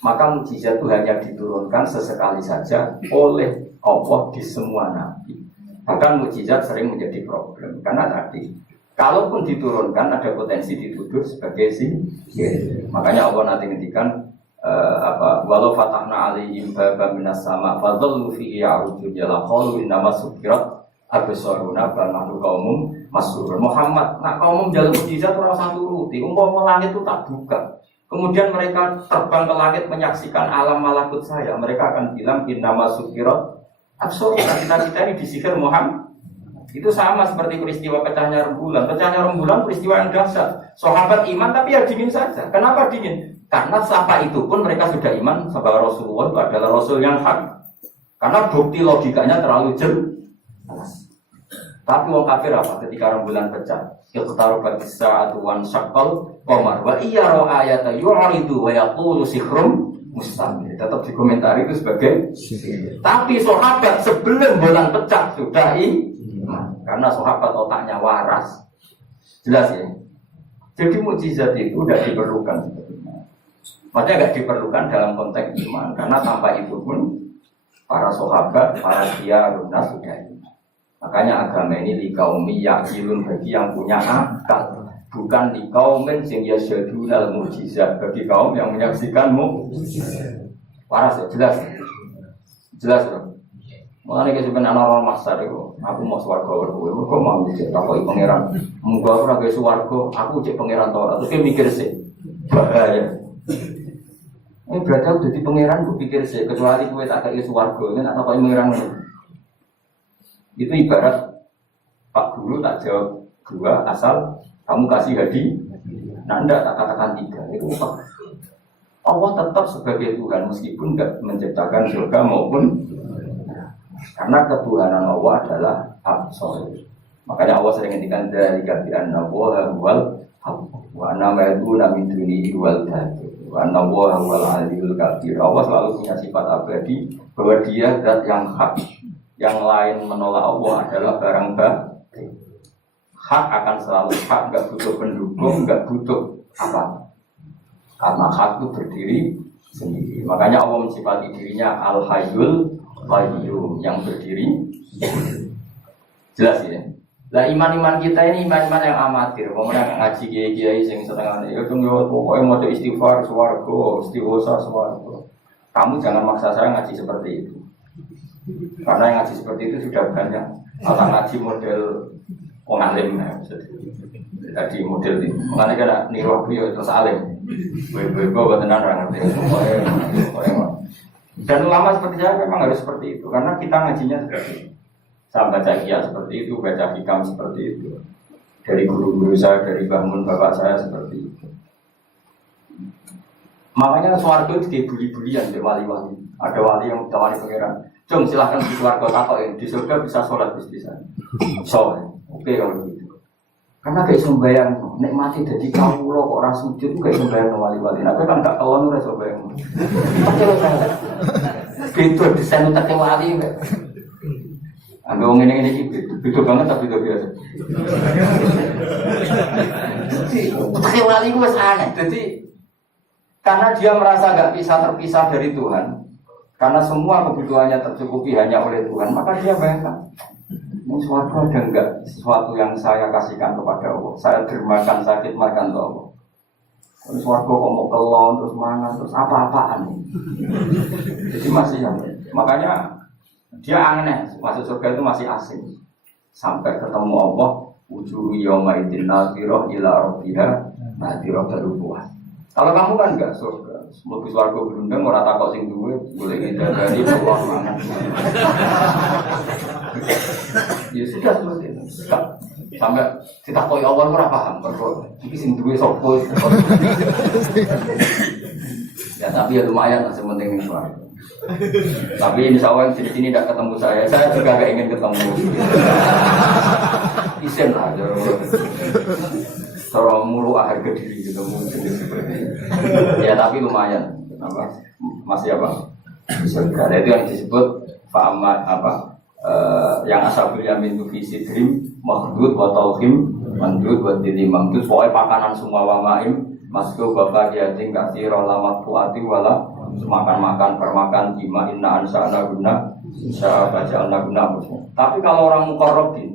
Maka mukjizat itu hanya diturunkan sesekali saja oleh Allah di semua nabi. Bahkan mukjizat sering menjadi problem karena tadi, kalaupun diturunkan ada potensi dituduh sebagai sihir. Makanya Allah nanti ngendikan walau fatahna alaihim baban minas sama fadhallu fihi ya'rujun la qalu innama sukirat absaruna bal nahnu qaumum masrur. Muhammad nak kaum njaluk mukjizat ora usah turuti, umpama langit itu tak buka. Kemudian mereka terbang ke langit menyaksikan alam malakut saya, mereka akan bilang innama sukirat absaruna, kita ini disihir Muhammad. Itu sama seperti peristiwa pecahnya rembulan. Pecahnya rembulan peristiwa yang dahsyat. Sahabat iman tapi ya dingin saja. Kenapa dingin? Karena siapa itu pun mereka sudah iman bahwa Rasulullah itu adalah Rasul yang hak. Karena bukti logikanya terlalu jelas. Tapi orang kafir apa? Ketika rembulan pecah, iqtarabat as-sa'atu wan syaqqal qamar wa iya ra ayata yu'ridu wa yaqulu sihrun mustamir. Tetap dikomentari itu sebagai sihir. Tapi sahabat sebelum bulan pecah sudah iman. Karena sahabat otaknya waras. Jelas ya. Jadi mukjizat itu tidak diperlukan sebetulnya. Maksudnya tidak diperlukan dalam konteks iman. Karena tanpa itu pun para sahabat, para khiyarun nas sudah iman. Makanya agama ini liqaumi yaqilun, bagi yang punya akal. Bukan liqaumin sing yasyadunal mukjizat, bagi kaum yang menyaksikan mukjizat. Waras ya, jelas. Jelas ya. Mengenai kesebenarnya orang masar itu, aku mau swarga berkuih, aku mau cek takoi pangeran. Muga aku raga swarga, aku cek pangeran tora. Terus dia mikir sih, bahaya. Ini berarti aku jadi pangeran, aku pikir sih, kecuali gue tak kayak swarga, ini tak takoi pangeran. Itu ibarat Pak Guru tak jawab 2 asal kamu kasih hadiah. Nah enggak, tak katakan 3. Itu apa? Allah tetap sebagai Tuhan meskipun enggak menciptakan surga maupun, karena ketuhanan Allah adalah absolut. Makanya Allah sering ngendikan dari kabian Allah wal wa ana ma'duna min dunihi wal dhatu wa anna Allah wal aliyul kabir. Allah selalu punya sifat abadi bahwa dia zat yang hak. Yang lain menolak Allah adalah barang batil. Hak akan selalu hak, enggak butuh pendukung, enggak butuh apa. Karena hak itu berdiri sendiri. Makanya Allah mensifati dirinya Al-Hayyul Qayyum, yang berdiri. Jelas ya. Lah iman-iman kita ini iman-iman yang amatir. Pemenang ngaji kiai-kiai sing setengah ini. Ya tunggu pokoknya mau istighfar swarga, istighosa swarga. Kamu jangan maksa saya ngaji seperti itu. Karena yang ngaji seperti itu sudah banyak. Atau ngaji model orang alim ya. Tadi model ini. Mengenai kena niru beliau terus alim. Gue benar orang ngerti. Dan ulama seperti saya memang harus seperti itu. Karena kita ngajinya seperti itu. Saya baca kiai seperti itu, baca hikam seperti itu. Dari guru-guru saya, dari bangun bapak saya seperti itu. Makanya swarga itu dibuli-bulian dari wali-wali. Ada wali yang ditawari pangeran. Jom silahkan di swarga takokin, di surga bisa sholat bisa. So, oke kalau gitu. Karena kayak sembahyang, nikmati jadi kamu loh kok orang sujud itu kayak sembahyang wali-wali. Nah, kan gak kelon udah sembahyang. Percaya saya. Gitu desain utaknya wali. Ambil orang ini gitu banget tapi itu biasa. Utaknya wali itu masih aneh. Jadi karena dia merasa gak bisa terpisah dari Tuhan. Karena semua kebutuhannya tercukupi hanya oleh Tuhan, maka dia bayangkan, ini suatu ada enggak sesuatu yang saya kasihkan kepada Allah, saya dermakan, saya khidmatkan ke Allah. Ini suatu kok mau kelon, terus mana, terus apa-apaan. Jadi masih ya. Makanya dia aneh, masuk surga itu masih asing. Sampai ketemu Allah, wujuhu yawma idin nadhirah ila rabbiha nadhirah darubuah. Kalau kamu kan enggak surga. Mlebu swarga berundang ora takok sing duwe, boleh ngidari Allah mangan. Ya sudah seperti itu. Sampai ditakoki Allah ora paham kok iki sing duwe sapa. Ya tapi ya lumayan lah sementing ning swarga. Tapi insya Allah di sini tidak ketemu saya juga gak ingin ketemu. Isen lah, cara mulu harga diri gitu mungkin seperti ini. Ya tapi lumayan, apa masih apa? Surga. Itu yang disebut fa'amat apa? Yang asabul yamin tu visi dream makhdud wa tauhim mandud wa dili mamdud. Pokoknya pakanan semua wamaim masuk bapak dia tinggal sirah lama tuati wala makan permakan jima inna ansa'na guna insya baca'na guna. Tapi kalau orang mukarrabin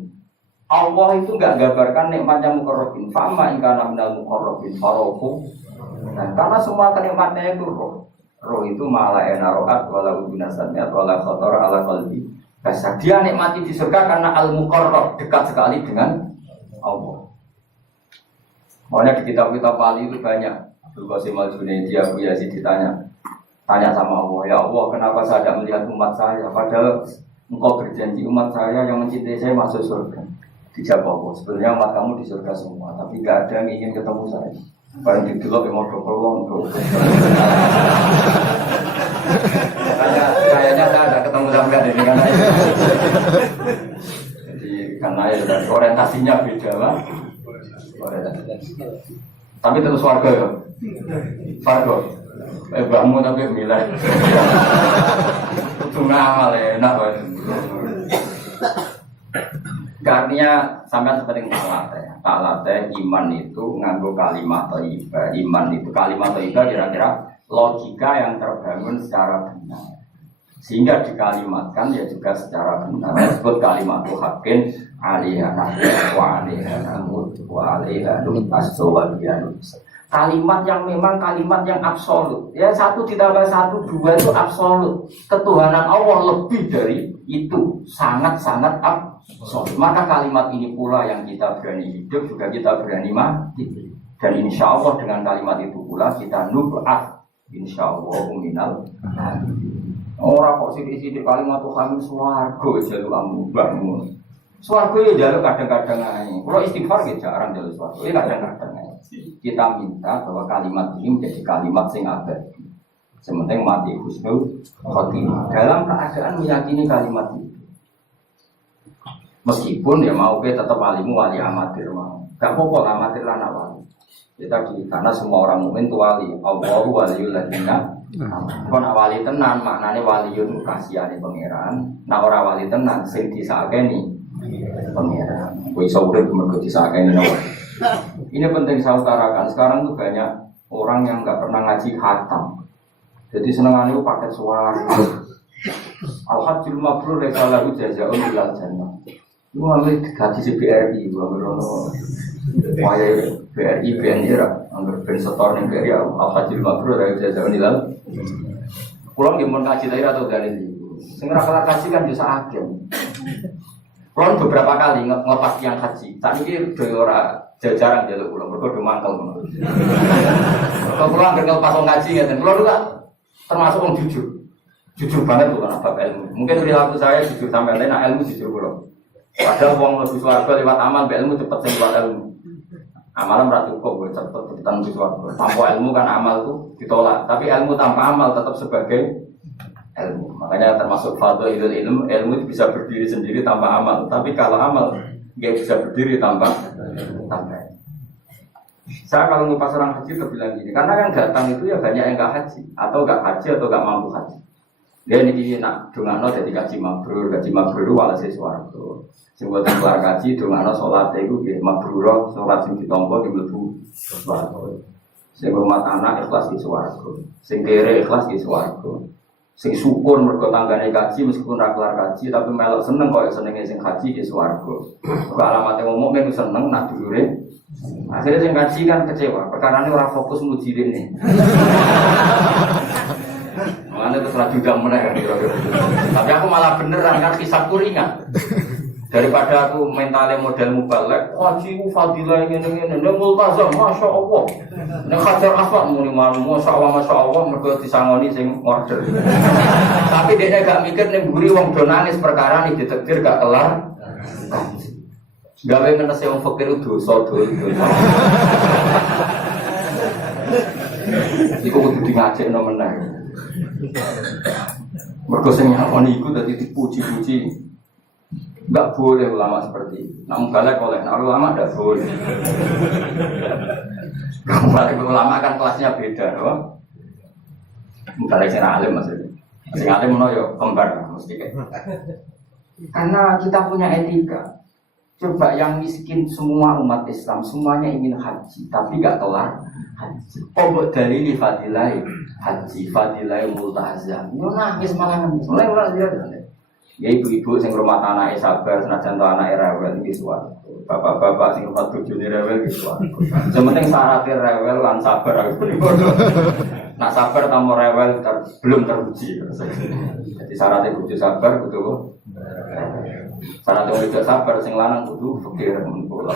Allah itu enggak gambarkan nikmatnya mukarrabin. Fama ingkana minal mukarrabin farohu. Nah, karena semua kenikmatnya itu roh. Roh itu malah enarohat wala ubinasannya wala khotor ala qalbi. Kasar dia nikmati di surga karena al-mukarrab dekat sekali dengan Allah. Makanya di kitab-kitab Bali itu banyak. Abdul Qasim Al-Junaidi Abu Yazid tanya sama Allah, ya Allah kenapa saya tidak melihat umat saya? Padahal engkau berjanji umat saya yang mencintai saya masuk surga. Dijawab Allah, sebenarnya umat kamu di surga semua, tapi gak ada yang ingin ketemu saya. Barang didelok yang mau dokolong. Kayaknya saya ada ketemu sama ini karena itu. Jadi karena itu orientasinya beda lah. Tapi terus warga ya. Warga. Mbakmu tapi milih. Itu ngamal enak banget. Artinya sampai seperti talatnya iman itu nganggo kalimat thayyibah. Iman itu kalimat thayyibah kira-kira logika yang terbangun secara benar. Sehingga dikalimatkan ya juga secara benar. Disebut kalimat haqqin alihana wa alihana mut wa alihana aswa wa kalimat yang memang kalimat yang absolut. Ya 1 ditambah 1 2 itu absolut. Ketuhanan Allah lebih dari itu, sangat-sangat absolut. Maka kalimat ini pula yang kita berani hidup juga kita berani mati. Dan insya Allah dengan kalimat itu pula kita nub'at insya Allah minal. Orang kok sidik-sidik kalimat Tuhan swarga jaluk ambu-ambu. Swarga ya jaluk kadang-kadang aja. Kalau istighfar ya jarang jaluk swarga. Ya kadang-kadang aja. Kita minta bahwa kalimat ini menjadi kalimat sing abadi. Sementing mati husnul khotimah. Dalam keadaan meyakini kalimat itu. Meskipun ya mau kita tetap walimu wali amatir mau. Gak apa-apa amatir lah nak wali. Kita karena semua orang mukmin itu wali. Allahu waliyul ladzina. Kon wali tenan maknane waliyun kasihane pangeran. Nah ora wali tenan sing disakeni pangeran. Kowe iso urip mergo disakeni nomor. Ini penting saya utarakan. Sekarang tuh banyak orang yang nggak pernah ngaji khatam. Jadi senengannya itu pakai suara. Al-Hajjul Mabrur Resalahu Jazaun Ilal Jannah. Itu ngambil gaji si BRI. Waya BRI BNI ambil ben setor nih BRI Al-Hajjul Mabrur Jazaun Ilal. Pulang gimana kaji tadi atau dari itu. Segera kelar kaji kan bisa agen. Pulang beberapa kali ngelepas yang haji. Saat ini doyora jarang jaluk pulang, mereka udah mantau. Kalau pulang dengan pasang ngaji ya, dan pulang juga termasuk orang jujur banget tuh kan bab ilmu. Mungkin perilaku saya jujur sampai lain, ilmu jujur pulang. Padahal uang lebih suarga lewat amal, ilmu cepat lewat ilmu. Amalan berarti cukup, cepat cepetan lebih suarga. Tanpa ilmu kan amal tuh ditolak, tapi ilmu tanpa amal tetap sebagai ilmu. Makanya termasuk fadhilul ilmu itu bisa berdiri sendiri tanpa amal. Tapi kalau amal nggak bisa berdiri tanpa. Saya kalau ngupas orang haji terbilang gini, karena yang datang itu ya banyak yang nggak haji atau nggak mampu haji. Dia ini nak dongano jadi gaji mabrur walase swarga. Sing buat keluar gaji dongano sholat itu dia mabrur, sholat sing ditompo di mlebu swarga. Sing hormat anak ikhlas di swarga, sing kere ikhlas di swarga. Sing syukur mergo tanggane kaji meskipun ra kelar kaji tapi melok seneng kok senenge sing kaji di swarga. Kok alamate wong mukmin seneng nak dulure. Akhirnya sing kaji kan kecewa, perkarane ora fokus muji rene. Mangane terus ra juga meneh kan kira-kira. Tapi aku malah beneran kan hisabku ringan. Daripada aku mentalnya model mubalek, haji ku fadilah ngene-ngene, nek multazam masyaallah. Nek hajar aswad muni masyaallah mergo disangoni sing order. Tapi dia gak mikir ning mburi wong do nangis perkara iki ditektir gak kelar. Gawe ngenese wong fakir dosa dol. Iku kudu ngajekno meneh. Mergo sing nyakoni iku dadi dipuji-puji. Enggak boleh ulama seperti itu. Namun galak oleh ulama tidak boleh. Balik ulama kan kelasnya beda, no? Galak sing alim maksudnya. Sing alim ono yo kembar mesti kayak. Karena kita punya etika. Coba yang miskin semua umat Islam semuanya ingin haji, tapi enggak kelar haji. Obok dalili fadilai haji, fadilai multazam. Yo nangis malah nangis. Mulai dia. Ya ibu-ibu sing rumah anake sabar senajan to anake rewel iki suwarga. Bapak-bapak sing rumah bojone rewel iki suwarga. Sementing syaratnya rewel lan sabar. Nak sabar tambah rewel belum teruji. Jadi syaratnya kudu sabar kudu syaratnya kudu sabar sing lanang kudu fakir menunggu.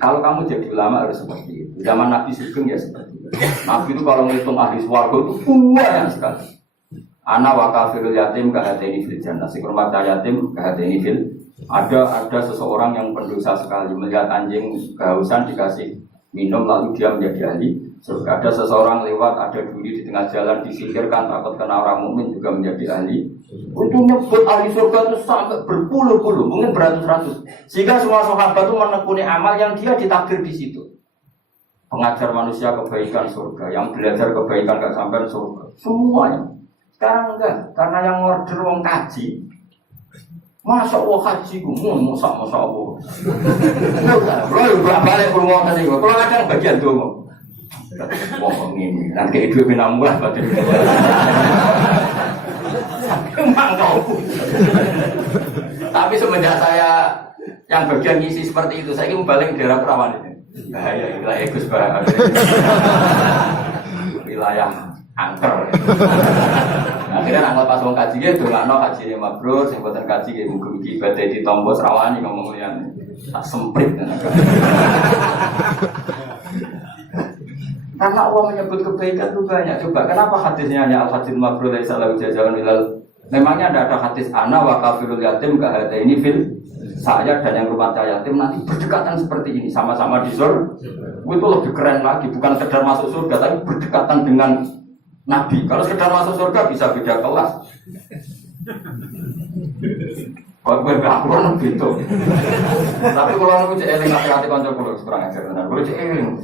Kalau kamu jadi ulama harus seperti itu. Zaman Nabi Sugeng ya seperti itu. Nabi itu kalau ngitung ahli swarga itu banyak sekali. Ana wa kafirul yatim kahateni fil jannah. Si hormat yatim kahateni fil. Ada seseorang yang pendosa sekali melihat anjing kehausan dikasih minum lalu dia menjadi ahli surga. Ada seseorang lewat ada duri di tengah jalan disingkirkan takut kena orang mukmin juga menjadi ahli. Untuk nyebut ahli surga itu sampai berpuluh-puluh, mungkin beratus-ratus. Sehingga semua sahabat itu menekuni amal yang dia ditakdir di situ. Pengajar manusia kebaikan surga, yang belajar kebaikan gak sampai surga. Semuanya. Sekarang enggak, karena yang order wong kaji. Masa Allah haji masa Allah. Kalau balik ke rumah tadi, kalau kadang bagian dulu. Wong ini, nanti hidup binambulah batin. Tapi semenjak saya yang bagian ngisi seperti itu, saya ingin balik ke daerah Perawan ini. Bahaya, wilayah Gus Barang. Wilayah angker. Akhirnya nanggal pas wong kaji gitu, nggak no kaji ini mabrur, sing boten kaji gitu, mungkin ibadah di tombol serawani ngomong lian, tak semprit. Karena Allah menyebut kebaikan itu banyak. Coba kenapa hadisnya hanya al-hadis mabrur laisa lahu jazaa'un ilal. Memangnya ada hadis ana wa kafirul yatim kahadaini fil. Saya dan yang rumah yatim nanti berdekatan seperti ini, sama-sama di surga. Itu lebih keren lagi, bukan sekedar masuk surga, tapi berdekatan dengan Nabi. Kalau sekedar masuk surga bisa beda kelas. Kalau gue berapa gitu. Tapi kalau aku cek eling hati-hati kanca kula kurang ajar tenan. Gue cek eling.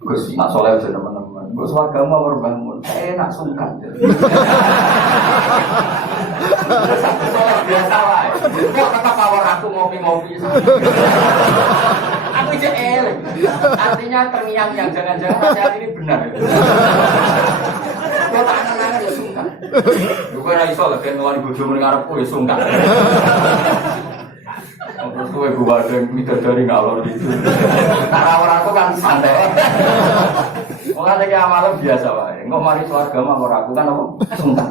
Gus nak soleh aja teman-teman. Gus warga mau berbangun. Saya enak sungkan. Soleh biasa lah. Kok tetap awal aku ngopi-ngopi. Aku cek eling. Artinya terngiang-ngiang jangan-jangan nasihat ini benar. Kok tak angan-angan ya sungkan. Gue ra iso lah kan ngelani bojo ning ngarepku ya sungkan. Terus gue ada yang minta dari ngalor gitu. Karena orang aku kan santai. Orang lagi amalan biasa wae. Enggak mari keluarga mah orang aku kan apa? Sungkan.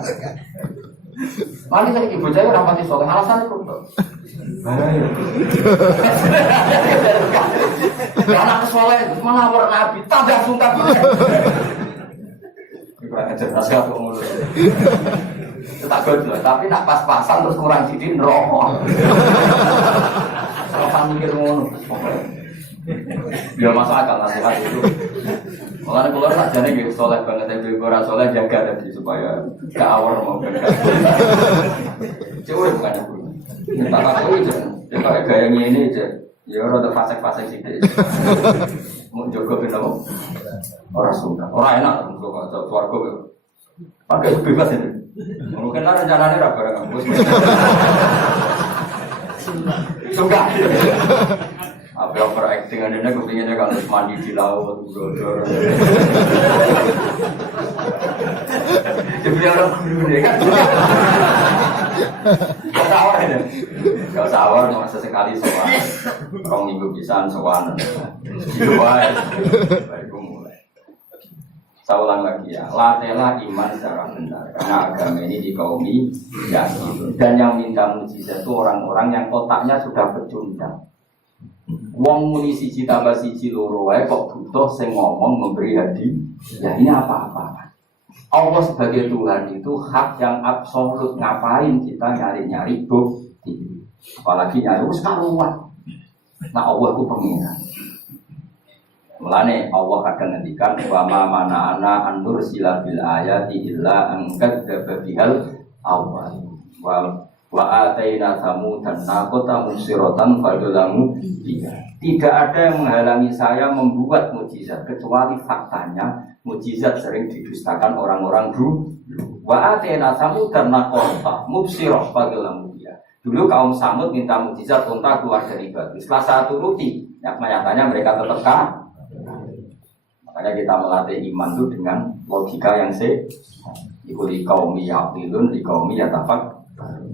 Mari saya ibu saya rapati soleh alasan itu. Anak soleh mana orang nabi tambah sungkan. Kurang ajar nasihat kok ngono. Tak godlo, tapi nak pas-pasan terus kurang sithik neraka. Salah mikir ngono. Ya masuk akal nasihat itu. Makanya keluar sajane nggih saleh banget tapi ora saleh jaga tadi supaya gak awor mau gak. Cewek bukan aku. Tak aku itu. Ya pakai gaya ngene aja. Ya ora fasek-fasek sithik. Mau jaga ben apa? Ora suka. Ora enak untuk keluarga. Pakai bebas ini. Mungkin lah rencananya ra bareng kampus. Suka. Apa overacting adanya kepinginnya kalau mandi di laut, brodor. Jadi orang guru deh kan. Gak sawar ya. Gak sawar cuma sesekali sowan. Rong minggu pisan sowan. Gitu wae. Baik mulai. Saya ulang lagi ya, latihlah iman secara benar karena agama ini dikaumi yakin. Dan yang minta mujizat itu orang-orang yang otaknya sudah pecundang. Wong muni siji tambah siji loro wae kok butuh sing ngomong memberi hadiah. Ya ini apa-apa. Allah sebagai Tuhan itu hak yang absolut. Ngapain kita nyari-nyari bukti? Apalagi nyari karuan. Nah Allah itu pengiran. Mulane Allah akan ngendikan wa ma mana'ana an nursila bil ayati illa an kadzdzaba bihal awwal wa ataina samudan naqata musiratan fadlamu biha. Tidak ada yang menghalangi saya membuat mukjizat kecuali faktanya mukjizat sering didustakan orang-orang dulu. Wa ataina samudan naqata musiratan fadlamu biha. Dulu kaum Samud minta mukjizat unta keluar dari batu. Setelah saya turuti, nyatanya mereka tetap kalah. Makanya kita melatih iman itu dengan logika yang di kaum yaqilun, di kaum yatafak.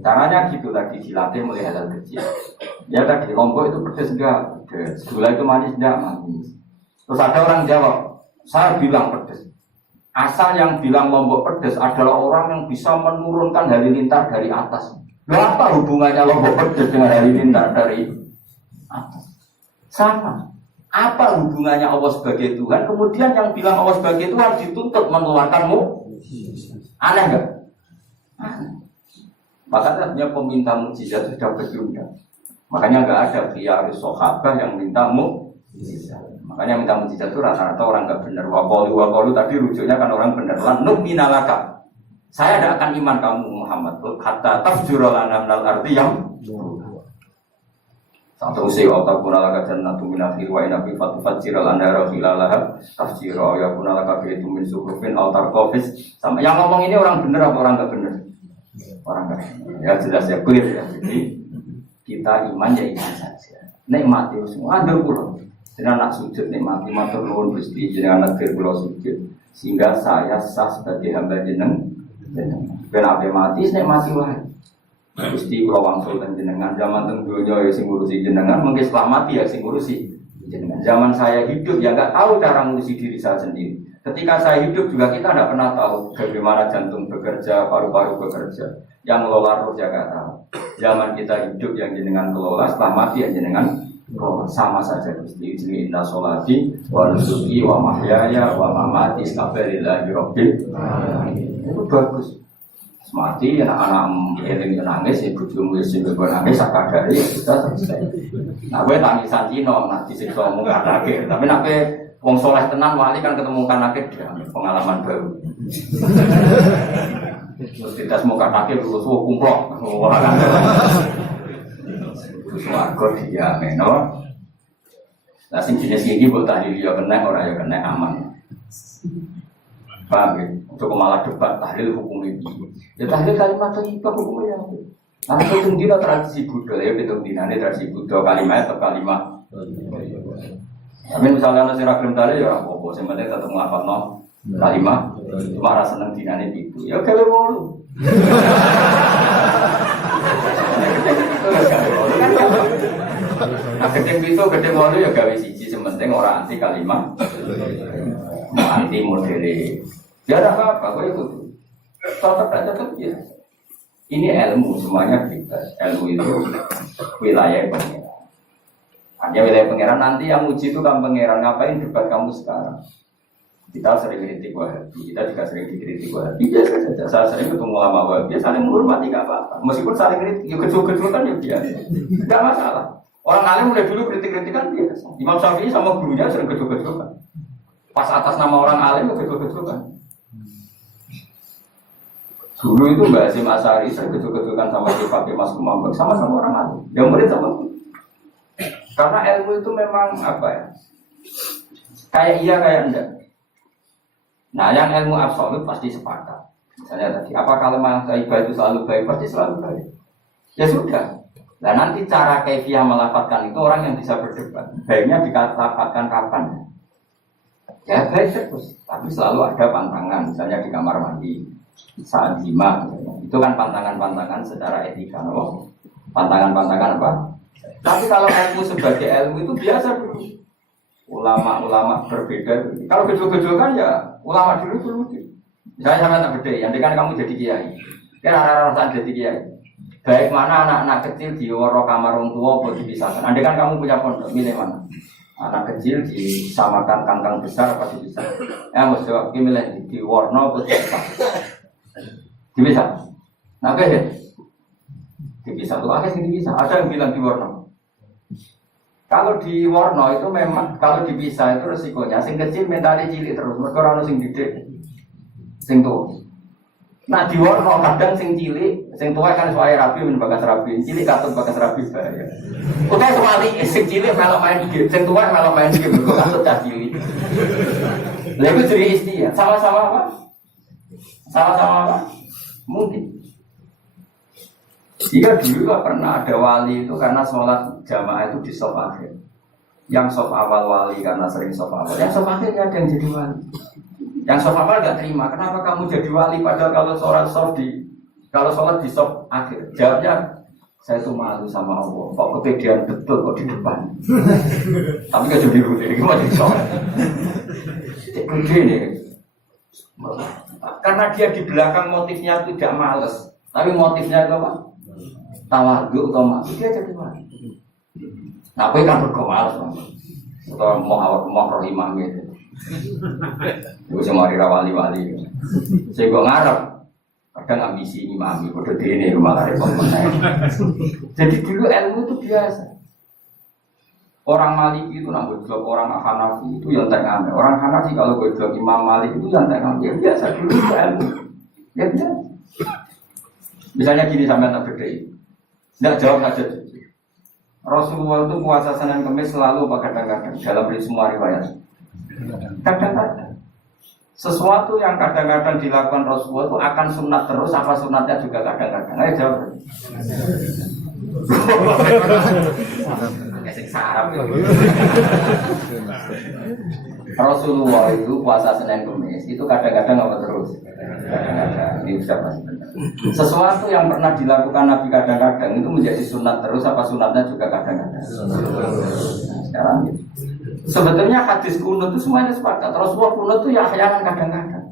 Caranya gitu lagi dilatih mulai hal kecil. Ya tadi Lombok itu pedas enggak? Pedas. Gula itu manis enggak? Manis. Terus ada orang jawab, saya bilang pedas. Asal yang bilang Lombok pedas adalah orang yang bisa menurunkan halilintar dari atas. Apa hubungannya Lombok pedas dengan halilintar dari atas? Sama. Apa hubungannya Allah sebagai Tuhan? Kemudian yang bilang Allah sebagai Tuhan dituntut mengeluarkanmu? Aneh enggak? Aneh. Makanya peminta mukjizat sudah berjumlah. Makanya enggak ada khiyarus sahabah yang minta mukjizat. Makanya minta mukjizat itu rata-rata orang enggak benar. Waqalu tadi rujuknya kan orang benar. Lan nu'minalaka. Saya tidak akan iman kamu Muhammad. Hatta tafjura lana minal ardi yang satu usia otak punalaga jannatu minafir wa inafi fatufajjira al-anhara khilalaha tafjira ya punalaga biitu min sukrufin altar kofis. Sama yang ngomong ini orang benar apa orang enggak benar? Orang enggak. Ya jelas ya clear ya. Jadi kita iman ya iman saja. Nikmati semua ada pulau. Jangan nak sujud nikmati matur nuwun Gusti jenengan nakir kula sujud sehingga saya sah sebagai hamba jenengan. Ben ape mati nikmati wae. Gusti kula wangsul ten jenengan zaman teng donya ya sing ngurusi jenengan mengke selamat ya sing ngurusi jenengan. Zaman saya hidup ya enggak tahu cara ngurusi diri saya sendiri. Ketika saya hidup juga kita tidak pernah tahu bagaimana jantung bekerja, paru-paru bekerja. Yang ngelola roh ya enggak tahu. Zaman kita hidup yang jenengan kelola, setelah mati yang jenengan kelola. Sama saja Gusti. Inna sholati wa nusuki wa mahyaya wa mamati lillahi rabbil alamin. Itu bagus. Mati anak-anak eling nangis, ibu jumu sing nangis sakadare kita selesai. Nah, kowe tangisan Cina nak disiksa mung kanake, tapi nek wong saleh tenan wali kan ketemu kanake pengalaman baru. Terus kita semua kanake terus kumplok. Terus warga dia meno. Lah sing jenis iki mbok tahlil ya kena ora ya kena aman. Paham ya? Untuk malah debat tahlil hukum ini. Ya tahlil kalimat thayyibah hukumnya. Nah, itu dina tradisi Buddha ya, itu dina tradisi Buddha kalimat atau kalimat. Tapi misalnya nasi rakyat tahlil ya apa-apa, yang penting tetap ngelafalno kalimat. Cuma rasa seneng dinane itu. Ya gawe wolu. Nah, gede wolu ya gawe siji, sementing orang anti kalimat. Anti modele. Ya ada apa-apa, gue ikut. Tetap ya. Ini ilmu, semuanya bebas. Ilmu itu wilayah pengeran. Hanya wilayah pengeran, nanti yang uji itu kan pengeran. Ngapain debat kamu sekarang? Kita sering kritik Wahabi, kita juga sering dikritik Wahabi. Biasa saja, saya sering ketemu lama Wahabi, saling menghormati gak apa-apa. Meskipun saling kritik, ya kecil-kecil kan ya biasa. Gak masalah. Orang alim mulai dulu kritik-kritikan biasa. Imam Syafi'i sama gurunya sering kecil-kecil kan. Pas atas nama orang alim kecil-kecil kan. Dulu itu Mbak Hasyim Asy'ari sering kecil-kecilkan sama Pak Mas Kumambang, sama-sama orang alim. Yang murid sama. Karena ilmu itu memang apa ya? Kayak iya kayak enggak. Nah, yang ilmu absolut pasti sepakat. Misalnya tadi, apa kalimat thayyibah itu selalu baik? Pasti selalu baik. Ya sudah. Nah, nanti cara kaifiyah melafatkan itu orang yang bisa berdebat. Baiknya dikatakan kapan? Ya baik terus, tapi selalu ada pantangan, misalnya di kamar mandi, saat jima, itu kan pantangan-pantangan secara etika, no? Pantangan-pantangan apa? Tapi kalau ilmu sebagai ilmu itu biasa dulu. Ulama-ulama berbeda. Kalau kecil-kecil kan ya Ulama dulu itu lucu. Saya sama tak beda, yang dengan kamu jadi kiai. Kira rasa jadi kiai. Baik mana anak-anak kecil di waro kamar orang tua boleh dipisahkan. Andai kan kamu punya pondok, milih mana? Anak kecil disamakan kangkang besar apa dipisahkan? Ya mesti milih di warna atau dipisah. Nah beda. Dipisah tuh akhirnya dipisah. Ada yang bilang di warna. Kalau di warna itu memang kalau dipisah itu resikonya. Sing kecil mentalnya cilik terus. Mereka orang sing gede, sing tua. Nah di warna kadang sing cilik, sing tua kan suai rabi menbakas rabi, cilik katut bakas rabi saya. Udah semali sing cilik melok main game, sing tua melok main game, kok katut cah cilik. Lalu jadi istilah, sama-sama apa? Sama-sama apa? Mungkin. Jika dulu pernah ada wali itu karena sholat jamaah itu di sop akhir. Yang sop awal wali karena sering sop awal, yang sop akhirnya ada yang jadi wali. Yang sop awal nggak terima, kenapa kamu jadi wali padahal kalau sholat di sop akhir? Jawabnya, saya itu malu sama Allah, kok kepedean betul kok di depan. Tapi kan jadi rutin, gimana di sholat? Begini, karena dia di belakang motifnya tidak males, tapi motifnya itu apa? Tawadhu atau malu, dia jadi wali. Nah, aku kan berkomal, atau mau rohimah gitu. Itu semua rira wali-wali. Saya kok ngarep, kadang ambisi imami, kode ini rumah repot meneng. Jadi dulu ilmu itu biasa. Orang Maliki itu nak gojlok orang Hanafi itu yang tak ngambil. Orang Hanafi kalau gojlok Imam Malik itu yang tak ngambil. Ya biasa dulu itu ilmu. Ya bisa. Misalnya gini sampai tak berdaya. Tidak jawab saja. Rasulullah itu puasa Senin Kamis selalu apa kadang-kadang dalam semua riwayat. Kadang-kadang sesuatu yang kadang-kadang dilakukan Rasulullah itu akan sunat terus apa sunatnya juga kadang-kadang. Ayo jawab. Kasih sarap. Rasulullah itu puasa Senin Kamis itu kadang-kadang apa terus? Kadang-kadang. Ini bisa pasti benar. Sesuatu yang pernah dilakukan Nabi kadang-kadang itu menjadi sunat terus apa sunatnya juga kadang-kadang. Nah, sekarang gitu. Sebetulnya hadis kunut itu semuanya sepakat. Rasulullah kunut itu ya ahyanan kadang-kadang.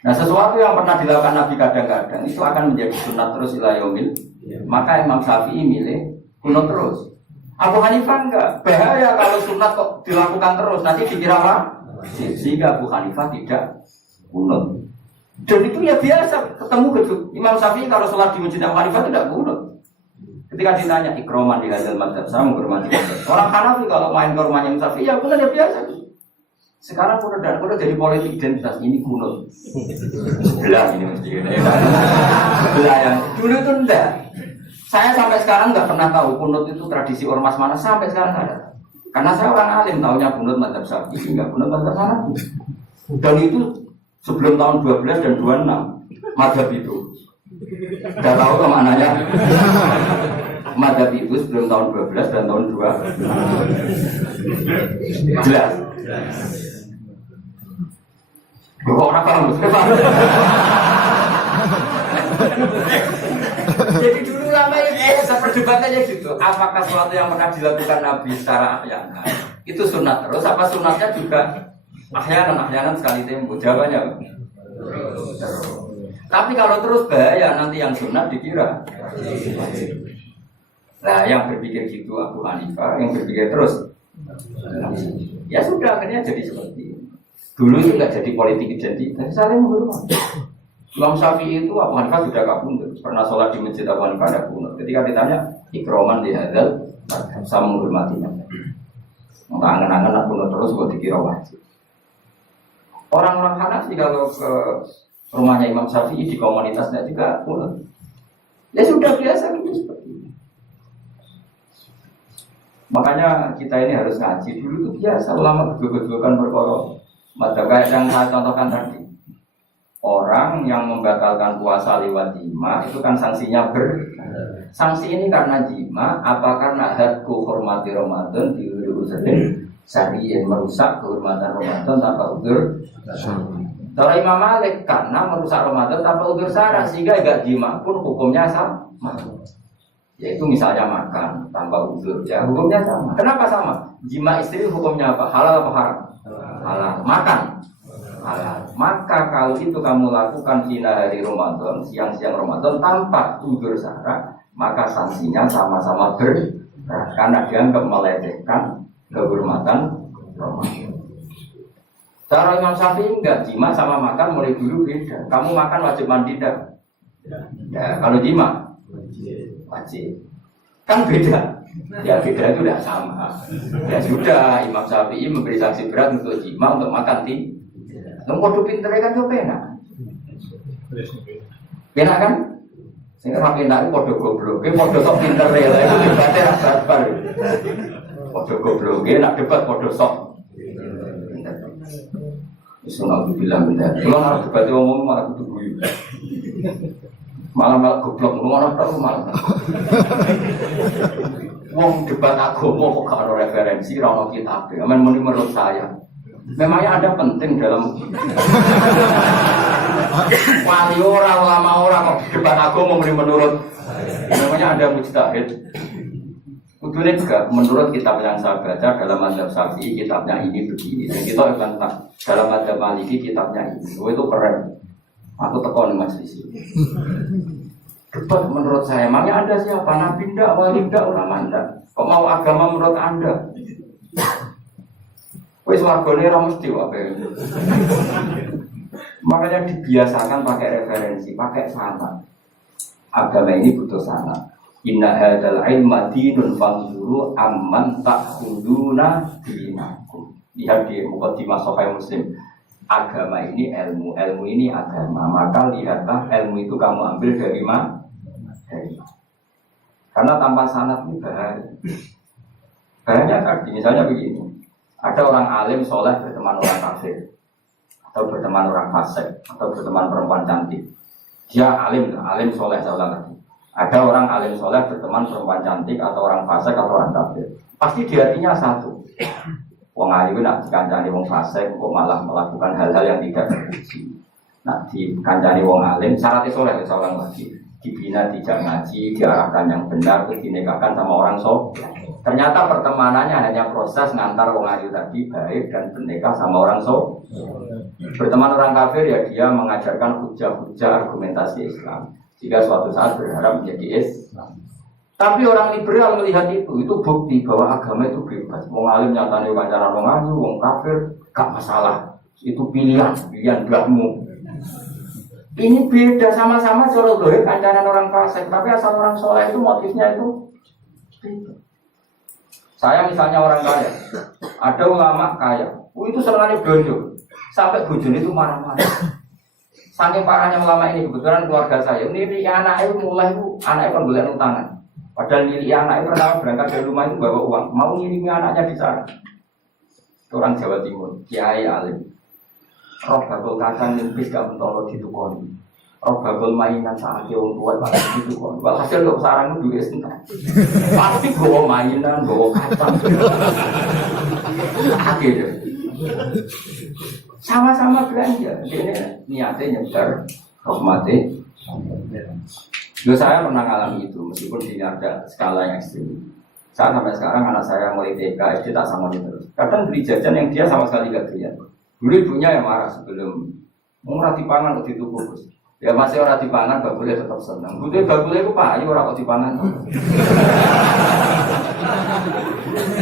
Nah sesuatu yang pernah dilakukan Nabi kadang-kadang itu akan menjadi sunat terus ila yaumil. Maka Imam Syafi'i milih kunut terus. Abu Hanifah enggak. Bahaya kalau sunat kok dilakukan terus. Nanti dikira apa? Sehingga Abu Hanifah tidak kunut. Dan itu ya biasa ketemu gitu. Imam Syafi'i kalau sholat di masjid Abu Hanifah tidak kunut. Ketika ditanya ikroman di hadzal madzhab, saya menghormati orang Hanafi kalau main ke rumahnya Imam Syafi'i ya kunut ya biasa. Sekarang kunut dan kunut jadi politik identitas ini kunut. Sebelah ini mesti gitu. Sebelah yang dulu itu enggak. Saya sampai sekarang nggak pernah tahu kunut itu tradisi ormas mana sampai sekarang nggak ada. Karena saya orang alim tahunya kunut madzhab Syafi'i nggak kunut madzhab Hanafi. Dan itu sebelum tahun 12 dan 26 madzhab itu. Sudah tahu ke mananya? Madzhab itu sebelum tahun 12 dan tahun 2. Jelas. Kok orang paham? Jadi dulu lama ya perdebatannya gitu. Apakah sesuatu yang pernah dilakukan Nabi secara ahyanan itu sunat terus? Apa sunatnya juga ahyanan sekali tempo? Jawabannya terus. Tapi kalau terus bahaya nanti yang sunat dikira. Nah yang berpikir gitu Abu Hanifah, yang berpikir terus ya sudah akhirnya jadi seperti ini. Dulu itu nggak jadi politik identitas, saling menghormati. Imam Syafi'i itu Abu Hanifah sudah kabundut, pernah sholat di masjid Abu Hanifah ada kunut. Ketika ditanya ikroman di hadzal, saya menghormatinya. Angen-angen aku kunut terus buat dikira wajib. Orang-orang Hanafi kalau ke rumahnya Imam Syafi'i di komunitasnya juga kunut. Ya sudah biasa gitu seperti ini. Makanya kita ini harus ngaji dulu itu biasa ulama bergobok-gobokan perkara. Madzhab kayak yang saya contohkan tadi. Orang yang membatalkan puasa lewat jima itu kan sanksinya sanksi ini karena jima apa karena hadku hormati Ramadan di urusan syari yang merusak kehormatan Ramadan tanpa udzur. Kalau Imam Malik karena merusak Ramadan tanpa udzur syara sehingga enggak jima pun hukumnya sama. Yaitu misalnya makan tanpa udzur ya hukumnya sama. Kenapa sama? Jima istri hukumnya apa? Halal apa haram? Halal. Makan halal. Maka kalau itu kamu lakukan di hari Ramadan, siang-siang Ramadan tanpa udzur syara, maka sanksinya sama-sama berat karena dianggap melecehkan kehormatan Ramadan. Cara Imam Syafi'i enggak, jima sama makan mulai dulu beda. Kamu makan wajib mandi dah. Ya, kalau jima wajib. Kan beda. Ya beda itu udah sama. Ya sudah, Imam Syafi'i memberi sanksi berat untuk jima, untuk makan ti. Nomor pinter kan juga enak. Enak kan? Sehingga makin enak podo goblok. Podo sok pinter ya. Itu debatnya rabar. Podo goblok. Nak debat podo sok. Sunat bilang benda. Kalau harus debatnya ngomong malah kudu guyu. Malah goblok ngono ora malah. Wong debat agama kok gak ada referensi, ora ono kitab. Menurut saya, memangnya ada penting dalam wali ora ulama ora kok debat agama menurut. Memangnya ada mujtahid. Kudune juga menurut kitab yang saya baca dalam mazhab Syafi'i kitabnya ini begini. Dan kita akan dalam mazhab Maliki kitabnya ini. Oh, itu keren. Aku tekon majelis ini. Debat menurut saya, emangnya ada siapa? Nabi ndak, wali ndak, ulama ndak. Kok mau agama menurut Anda? Wis wargane ora mesti wae. Makanya dibiasakan pakai referensi, pakai sanad. Agama ini butuh sanad. Inna hadzal ilma dinun fanzuru amman ta'khuduna dinakum. Lihat di mukadimah Sahih Muslim. Agama ini ilmu, ilmu ini agama. Maka lihatlah ilmu itu kamu ambil dari mana? Karena tanpa sanad ini bahaya. Bahayanya tadi, misalnya begini. Ada orang alim soleh berteman orang kafir, atau berteman orang fasik, atau berteman perempuan cantik. Dia alim soleh saya ulang lagi. Ada orang alim soleh berteman perempuan cantik, atau orang fasik, atau orang kafir. Pasti di hatinya satu. Wong ayu nak dikancani wong fasik, kok malah melakukan hal-hal yang tidak terpuji. Nak dikancani wong alim, syaratnya soleh saya ulang lagi. Dibina tidak ngaji, diarahkan yang benar, dinikahkan sama orang soleh. Ternyata pertemanannya hanya proses ngantar wong ayu tadi baik dan menikah sama orang soleh. Berteman orang kafir ya dia mengajarkan hujah-hujah argumentasi Islam. Jika suatu saat berharap menjadi Islam. Tapi orang liberal melihat itu bukti bahwa agama itu bebas. Wong alim nyatane kancaran wong ayu, wong kafir gak masalah. Itu pilihan belakmu. Ini beda sama-sama cara dohir kancaran orang fasik, tapi asal orang soleh itu motifnya itu beda. Saya misalnya orang kaya, ada ulama kaya, itu serangannya belanja, sampai bujun itu marah-marah. Saking parahnya ulama ini, kebetulan keluarga saya, ini anaknya mulai anaknya kan boleh utangan. Padahal milik anaknya pertama berangkat dari rumah itu bawa uang, mau ngirimi anaknya di sana. Orang Jawa Timur, Kiai Alim. Roh bakul kacang nipis gak mentolo ditukoni. Roh bakul mainan saat yang tua malah ditukoni. Walhasil untuk sarang itu duit sentak. Pasti bawa mainan, bawa kacang. Akhirnya sama-sama belanja. Ini niatnya nyebar, rahmati. Saya pernah ngalami itu, meskipun ini ada skala yang ekstrim. Saya sampai sekarang anak saya mulai TK, SD tak sama dia terus. Kadang beli jajan yang dia sama sekali gak beli. Dulu ibunya yang marah sebelum mau roti pangan waktu itu bungkus. Ya masih orang dipangan, bagulnya tetap senang. Butuh bagulnya itu pak, ayo orang dipangan.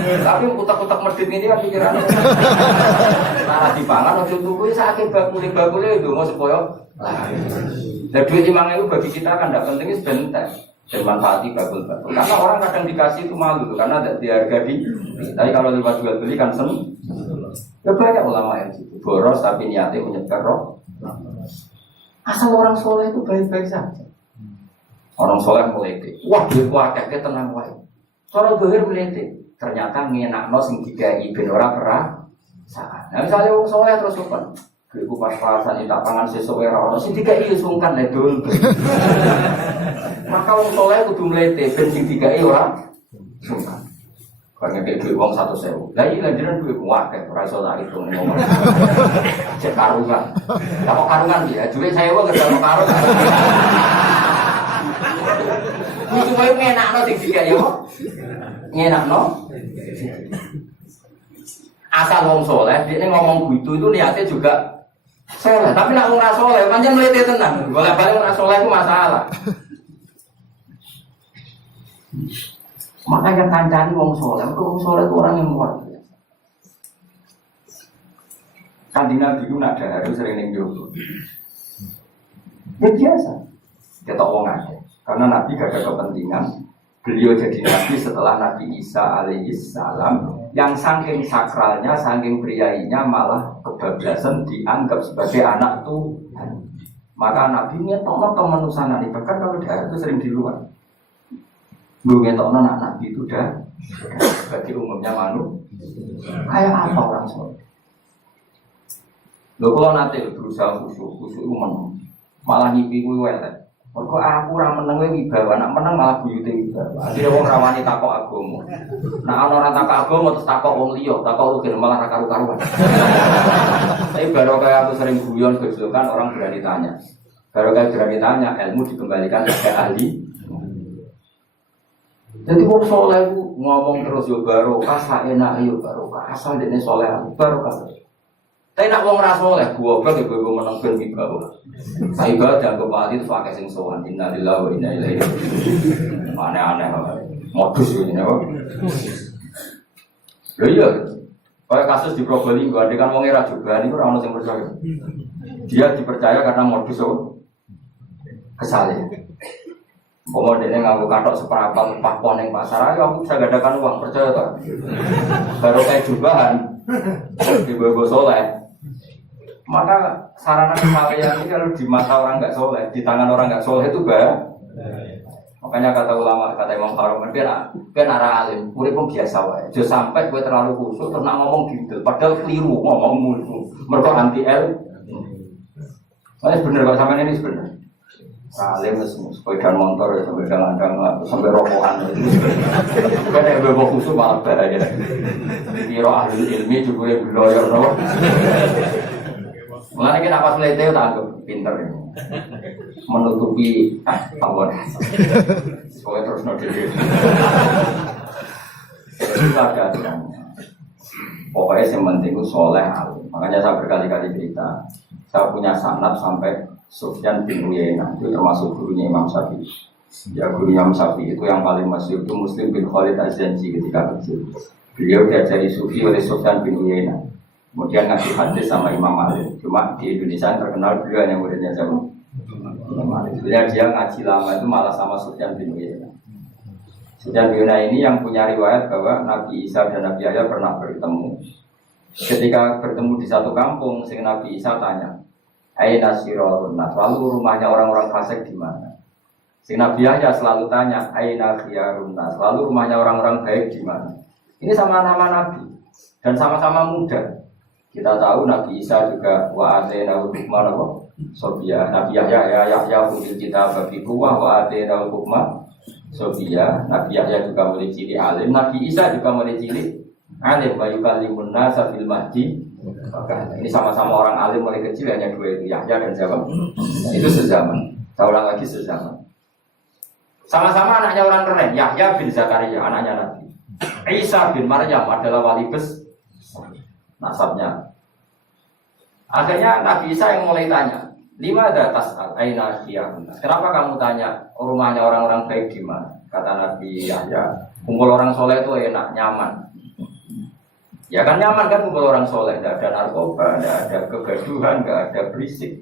Tapi utak-utak medit ini kan pikirannya. Cara dipangan waktu itu gue sakit bagulnya itu mau supaya. Dan duit 5.000 bagi kita kan tidak penting sebentar. Dan manfaati bagul-bagul. Karena orang kadang dikasih itu malu, karena ada di harga di. Tapi kalau lewat jual beli kan senang. Ya banyak ulama yang gitu. Boros tapi niatnya menyebar roh. Asal orang soleh itu baik-baik saja. Orang soleh melete. Wah duit wakilnya tenang wae. Kalau dohir melete. Ternyata ngenakno sing digawe ben ora perasaan. Nah misalnya orang soleh terus sopan. Duitku pas-pasan tak pangan sesuai ora ono sing digawe sungkan le dul. Maka orang soleh kudu melete ben sing digawe ora sungkan. Karena kayak duit uang 100.000. Lah iya lanjutan duit wakil, rasa tak hitung ngomong. Cek karungan. Kalau karungan dia, duit saya uang gak ada karungan. Itu mau ngenak no tiga ya, ngenak no. Asal wong soleh, dia ngomong gitu itu niatnya juga Soleh, tapi nak ora soleh, pancen mlete tenan. Bolak-balik ora soleh itu masalah. Makanya kancani wong soleh, wong soleh itu orang yang luar biasa. Kanjeng Nabi itu nak dahar sering ning jowo. Ya biasa. Kita wong aja. Karena Nabi gak ada kepentingan beliau jadi Nabi setelah Nabi Isa alaihi salam yang saking sakralnya, saking priainya malah kebablasan dianggap sebagai anak Tuhan. Maka Nabi ngetokno kemanusiaan ini, bahkan kalau dahar itu sering di luar. Lu ngetokno anak Nabi itu dah bagi umumnya kayak apa orang soleh. Lho kalau nanti berusaha khusyuk menang, malah ngipi kuwi elek. Kok aku ora meneng wae wibawa, nak meneng malah buyute wibawa. Akhire wong rawani takok agama. Nak ana ora takok agama terus takok wong liya, takok rugen malah ra karu-karuan. Tapi baru kayak aku sering guyon gejolokan orang berani tanya. Baru kayak berani tanya, ilmu dikembalikan ke ahli. Jadi wong soleh itu ngomong terus yo barokah, enak yo barokah, asal dene soleh barokah. Tapi nak wong ra soleh, goblok ya gue menang ben wibawa. Saya ibadah kok pati itu pakai sing sowan innalillahi wa inna ilaihi raji'un. Aneh-aneh modus ini apa? Lho iya. Kayak kasus di Probolinggo, ada kan wong era juga niku ora ono sing percaya. Dia dipercaya karena modus kesalahan. Pokoknya dia nganggo katok seperapal pakpon yang pasar, ayo aku bisa gadakan uang, percaya tak? Baru kayak jubahan di Bogo soleh. Maka sarana kesalahan ini kalau di mata orang nggak soleh, di tangan orang nggak soleh itu bahaya. Makanya kata ulama, kata Imam Harum, kan arah alim, urip pun biasa wae. Jangan sampai gue terlalu khusyuk, terus ngomong gitu, padahal keliru ngomongmu itu. Mereka anti L. Ini bener kok sama ini sebenarnya. Alim sepeda motor ya sampai jalan-jalan sampai rokokan itu. Kan yang bebas khusyuk malah bahaya. Kira ahli ilmi juga yang beloyor no. Mulanya kita pas melete tak anggap pinter ini. Menutupi tambon. Soalnya terus nodil. Itu ada aturannya. Pokoknya yang penting itu soleh alim. Makanya saya berkali-kali cerita. Saya punya sanad sampai Sufyan bin Uyainah itu termasuk gurunya Imam Syafi'i. Ya guru Imam Syafi'i itu yang paling masyhur itu Muslim bin Khalid Az-Zanji ketika kecil. Beliau diajari sufi oleh Sufyan bin Uyainah. Kemudian ngasih hadis sama Imam Malik. Cuma di Indonesia terkenal beliau yang muridnya siapa? Imam Malik. Sebenarnya dia ngaji lama itu malah sama Sufyan bin Uyainah. Sufyan bin Uyainah ini yang punya riwayat bahwa Nabi Isa dan Nabi Yahya pernah bertemu. Ketika bertemu di satu kampung, sing Nabi Isa tanya, Aina sirarun nas, lalu rumahnya orang-orang fasik di mana? Sing Nabi Yahya selalu tanya, Aina khiyarun nas, lalu rumahnya orang-orang baik di mana? Ini sama nama Nabi dan sama-sama muda. Kita tahu Nabi Isa juga wa atena hukma Sobia. Nabi Yahya punya kita bagi kuah wa atena hukma Sobia. Nabi Yahya juga mulai cili alim. Nabi Isa juga mulai cili alim. Wa yukallimun nasa fil mahdi. Ini sama-sama orang alim mulai kecil, hanya dua itu Yahya dan siapa? Itu sezaman. Saya ulang lagi sezaman. Sama-sama anaknya orang keren. Yahya bin Zakaria anaknya Nabi. Isa bin Maryam adalah wali besar nasabnya. Akhirnya Nabi Isa yang mulai tanya, lima ada tasal aina khiyarun. Kenapa kamu tanya rumahnya orang-orang baik di mana? Kata Nabi Yahya, kumpul orang soleh itu enak, nyaman. Ya kan nyaman kan kumpul orang soleh, tidak ada narkoba, tidak ada kegaduhan, tidak ada berisik.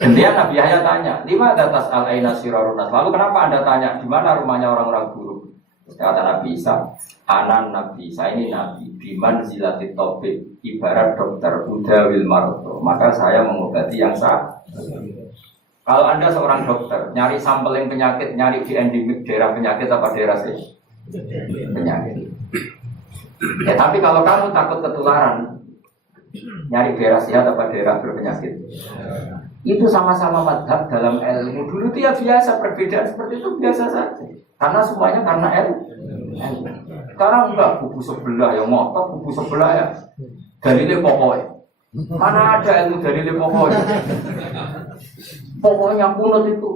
Kemudian Nabi Yahya tanya, lima ada tasal aina sirarun. Lalu kenapa Anda tanya di mana rumahnya orang-orang buruk? Kata Nabi Isa, anan Nabi Isa ini Nabi biman zilati topik ibarat dokter udawil maroto. Maka saya mengobati yang sah. Kalau Anda seorang dokter nyari sampling penyakit, nyari di endemik daerah penyakit apa daerah sih? Penyakit. Ya tapi kalau kamu takut ketularan, nyari daerah sehat apa daerah berpenyakit? Itu sama-sama madhab dalam ilmu. Dulu itu ya biasa, perbedaan seperti itu biasa saja. Karena semuanya karena ilmu. Sekarang enggak, kubu sebelah yang ngotot, kubu sebelah ya dalilnya pokoknya. Mana ada ilmu dalilnya pokoknya? Pokoknya kunut itu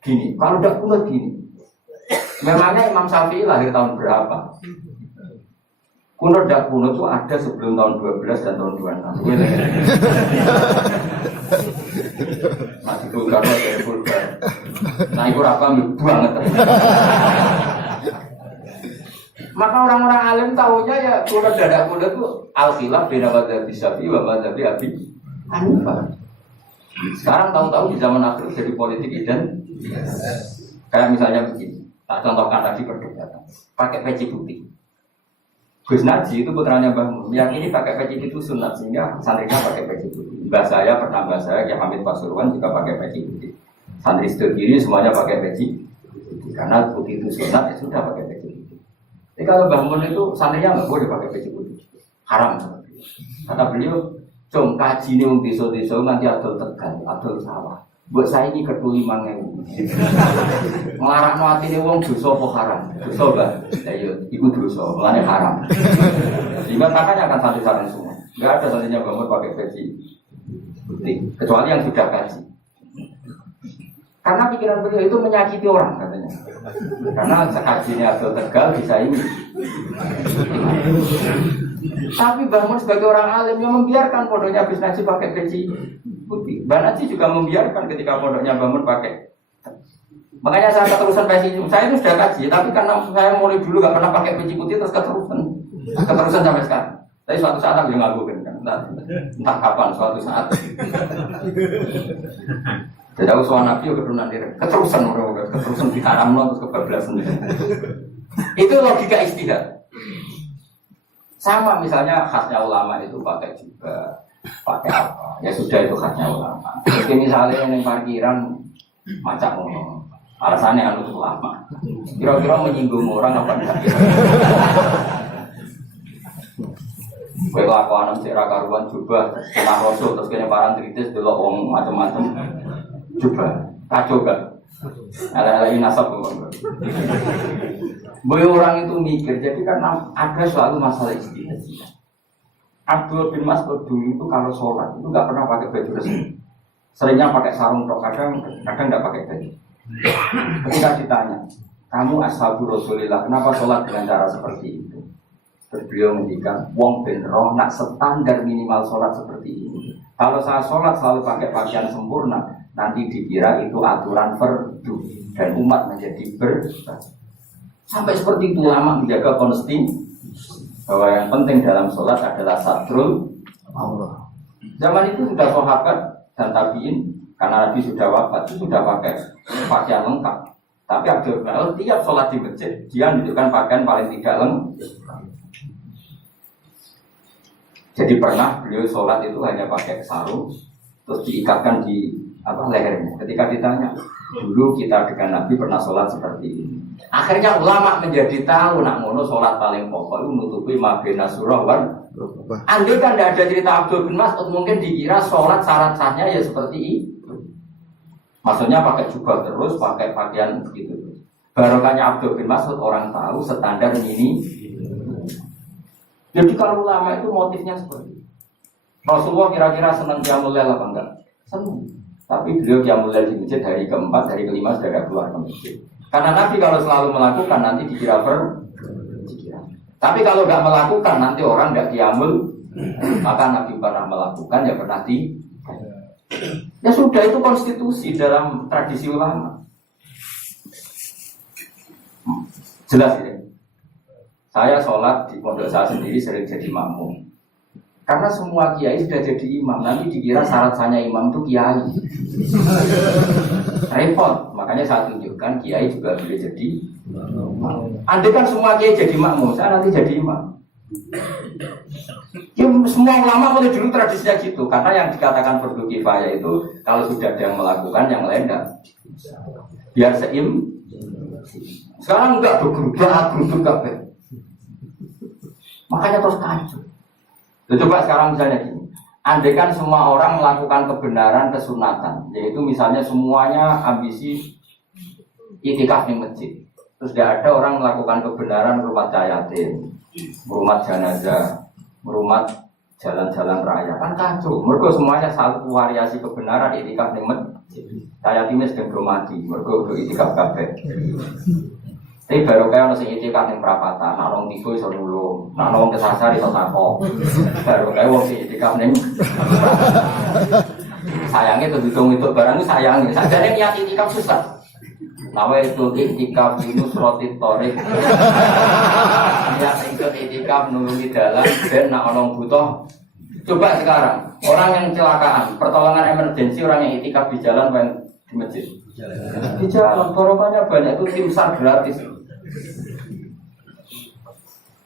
gini, kalau udah kunut gini. Memangnya Imam Syafi'i lahir tahun berapa? Kuno dak kuno itu ada sebelum tahun 12 dan tahun 26. Masih vulgar dari vulgar. Nah itu apa banget. Maka orang-orang alim tahunya ya kuno dadak kuno itu al-khilaf bina madzhabi Syafi'i wa madzhabi Abi Hanifah. Sekarang tahu-tahu di zaman akhir jadi politik dan kayak misalnya begini. Tak contohkan tadi perdebatan. Pakai peci putih. Gus Naji itu putranya Mbah Mun. Yang ini pakai peci itu sunat sehingga santrinya pakai peci putih. Mbah saya, pertama saya, Kiai Hamid Pasuruan juga pakai peci putih. Santri seterusnya semuanya pakai peci putih. Karena putih itu sunat, ya sudah pakai peci putih. Jadi kalau Mbah Mun itu santrinya nggak boleh pakai peci putih. Haram seperti itu. Kata beliau, "Cung kaji ini untuk desa-desa nanti adol Tegal, adol sawah. Buat saya ini ketuli mangen. Melarang hati ini wong dosa apa haram? Dosa bah, ya itu dosa, melane haram. Sehingga makanya akan santri-santri semua. Enggak ada santrinya bangun pakai peci putih, kecuali yang sudah kaji. Karena pikiran beliau itu menyakiti orang katanya. Karena sekajinya adol Tegal bisa ini. Tapi bangun sebagai orang alim yang membiarkan pondoknya Gus Naji pakai peci putih. Mbak Naji juga membiarkan ketika pondoknya bangun pakai. Makanya saya keterusan peci. Saya itu sudah kaji, tapi karena saya mulai dulu gak pernah pakai peci putih terus keterusan sampai sekarang. Tapi suatu saat aku ngaku kan, entah kapan suatu saat. Jadi aku soal Nabi keturunan diri, keterusan di haram terus kebablasan. Itu logika istihad. Sama misalnya khasnya ulama itu pakai juga, pakai apa? Ya sudah itu khasnya ulama. Meski misalnya yang parkiran macam ngono, alasannya anu ulama. Kira-kira menyinggung orang apa enggak? Kowe kelakuan cek ra karuan coba kena rasul terus kene parantritis delok wong macam-macam. Coba kacau kan? Ala-ala nasab kok. Boy orang itu mikir, jadi karena ada selalu masalah istihad. Abdul bin Mas'ud dulu itu kalau sholat itu nggak pernah pakai baju resmi, seringnya pakai sarung tok, kadang nggak pakai baju. Ketika ditanya, kamu ashabu Rasulillah, kenapa sholat dengan cara seperti itu? Terus beliau menjadikan, wong ben roh nak standar minimal sholat seperti ini. Kalau saya sholat selalu pakai pakaian sempurna, nanti dikira itu aturan fardu dan umat menjadi sampai seperti itu lama menjaga konsistensi bahwa yang penting dalam sholat adalah satrul Allah. Zaman itu sudah sahabat dan tabiin karena Nabi sudah wafat itu sudah pakai pakaian lengkap. Tapi Abdul bin Al tiap sholat di masjid dia menunjukkan pakaian paling tidak lengkap. Jadi pernah beliau sholat itu hanya pakai sarung terus diikatkan di lehernya. Ketika ditanya, dulu kita dengan Nabi pernah sholat seperti ini. Akhirnya ulama menjadi tahu nak ngono sholat paling pokok itu menutupi mabena surah wan. Andai kan tidak ada cerita Abdul bin Mas'ud mungkin dikira sholat syarat-syaratnya ya seperti itu. Maksudnya pakai jubah terus, pakai pakaian begitu. Barokahnya Abdul bin Mas'ud orang tahu standar ini. Jadi kalau ulama itu motifnya seperti itu. Rasulullah kira-kira senang qiyamul lail apa enggak? Senang. Tapi beliau qiyamul lail di masjid hari keempat, hari kelima sudah ada keluar ke masjid. Karena Nabi kalau selalu melakukan nanti dikira dikira. Tapi kalau nggak melakukan nanti orang nggak qiyamul, maka Nabi pernah melakukan ya pernah di. Ya sudah itu konstitusi dalam tradisi ulama. Jelas ya. Saya sholat di pondok saya sendiri sering jadi makmum. Karena semua kiai sudah jadi imam, nanti dikira syarat saya imam itu kiai. Repot, makanya saya tunjukkan kiai juga boleh jadi imam. Andai kan semua kiai jadi makmum, saya nanti jadi imam. Ya, semua ulama mulai dulu tradisinya gitu, karena yang dikatakan fardu kifayah itu kalau sudah ada yang melakukan, yang lain enggak. Biar seim. Sekarang enggak bergeruduk kabeh. Makanya terus kacau. Coba sekarang misalnya gini, andai kan semua orang melakukan kebenaran kesunatan, yaitu misalnya semuanya ambisi itikaf di masjid, terus tidak ada orang melakukan kebenaran rumah yatim, rumah jenazah, rumah jalan-jalan raya, kan kacau. Mereka semuanya satu variasi kebenaran itikaf di masjid. Yatim sedang mati, mereka untuk itikaf kabeh. Tapi baru kayak orang sing itikaf ning perapatan, nak nong tiba iso nulung, nak nong kesasar iso takok. Baru kayak wong sing itikaf ning sayangnya tuh itu barang itu sayangnya. Sajane niat itikaf susah. Nawa itu itikaf Yunus roti torik. Niat itikaf nulungi dalan ben nak orang butuh. Coba sekarang orang yang kecelakaan, pertolongan emergensi orang yang itikaf di jalan di masjid. Di jalan barokahnya banyak itu tim SAR gratis.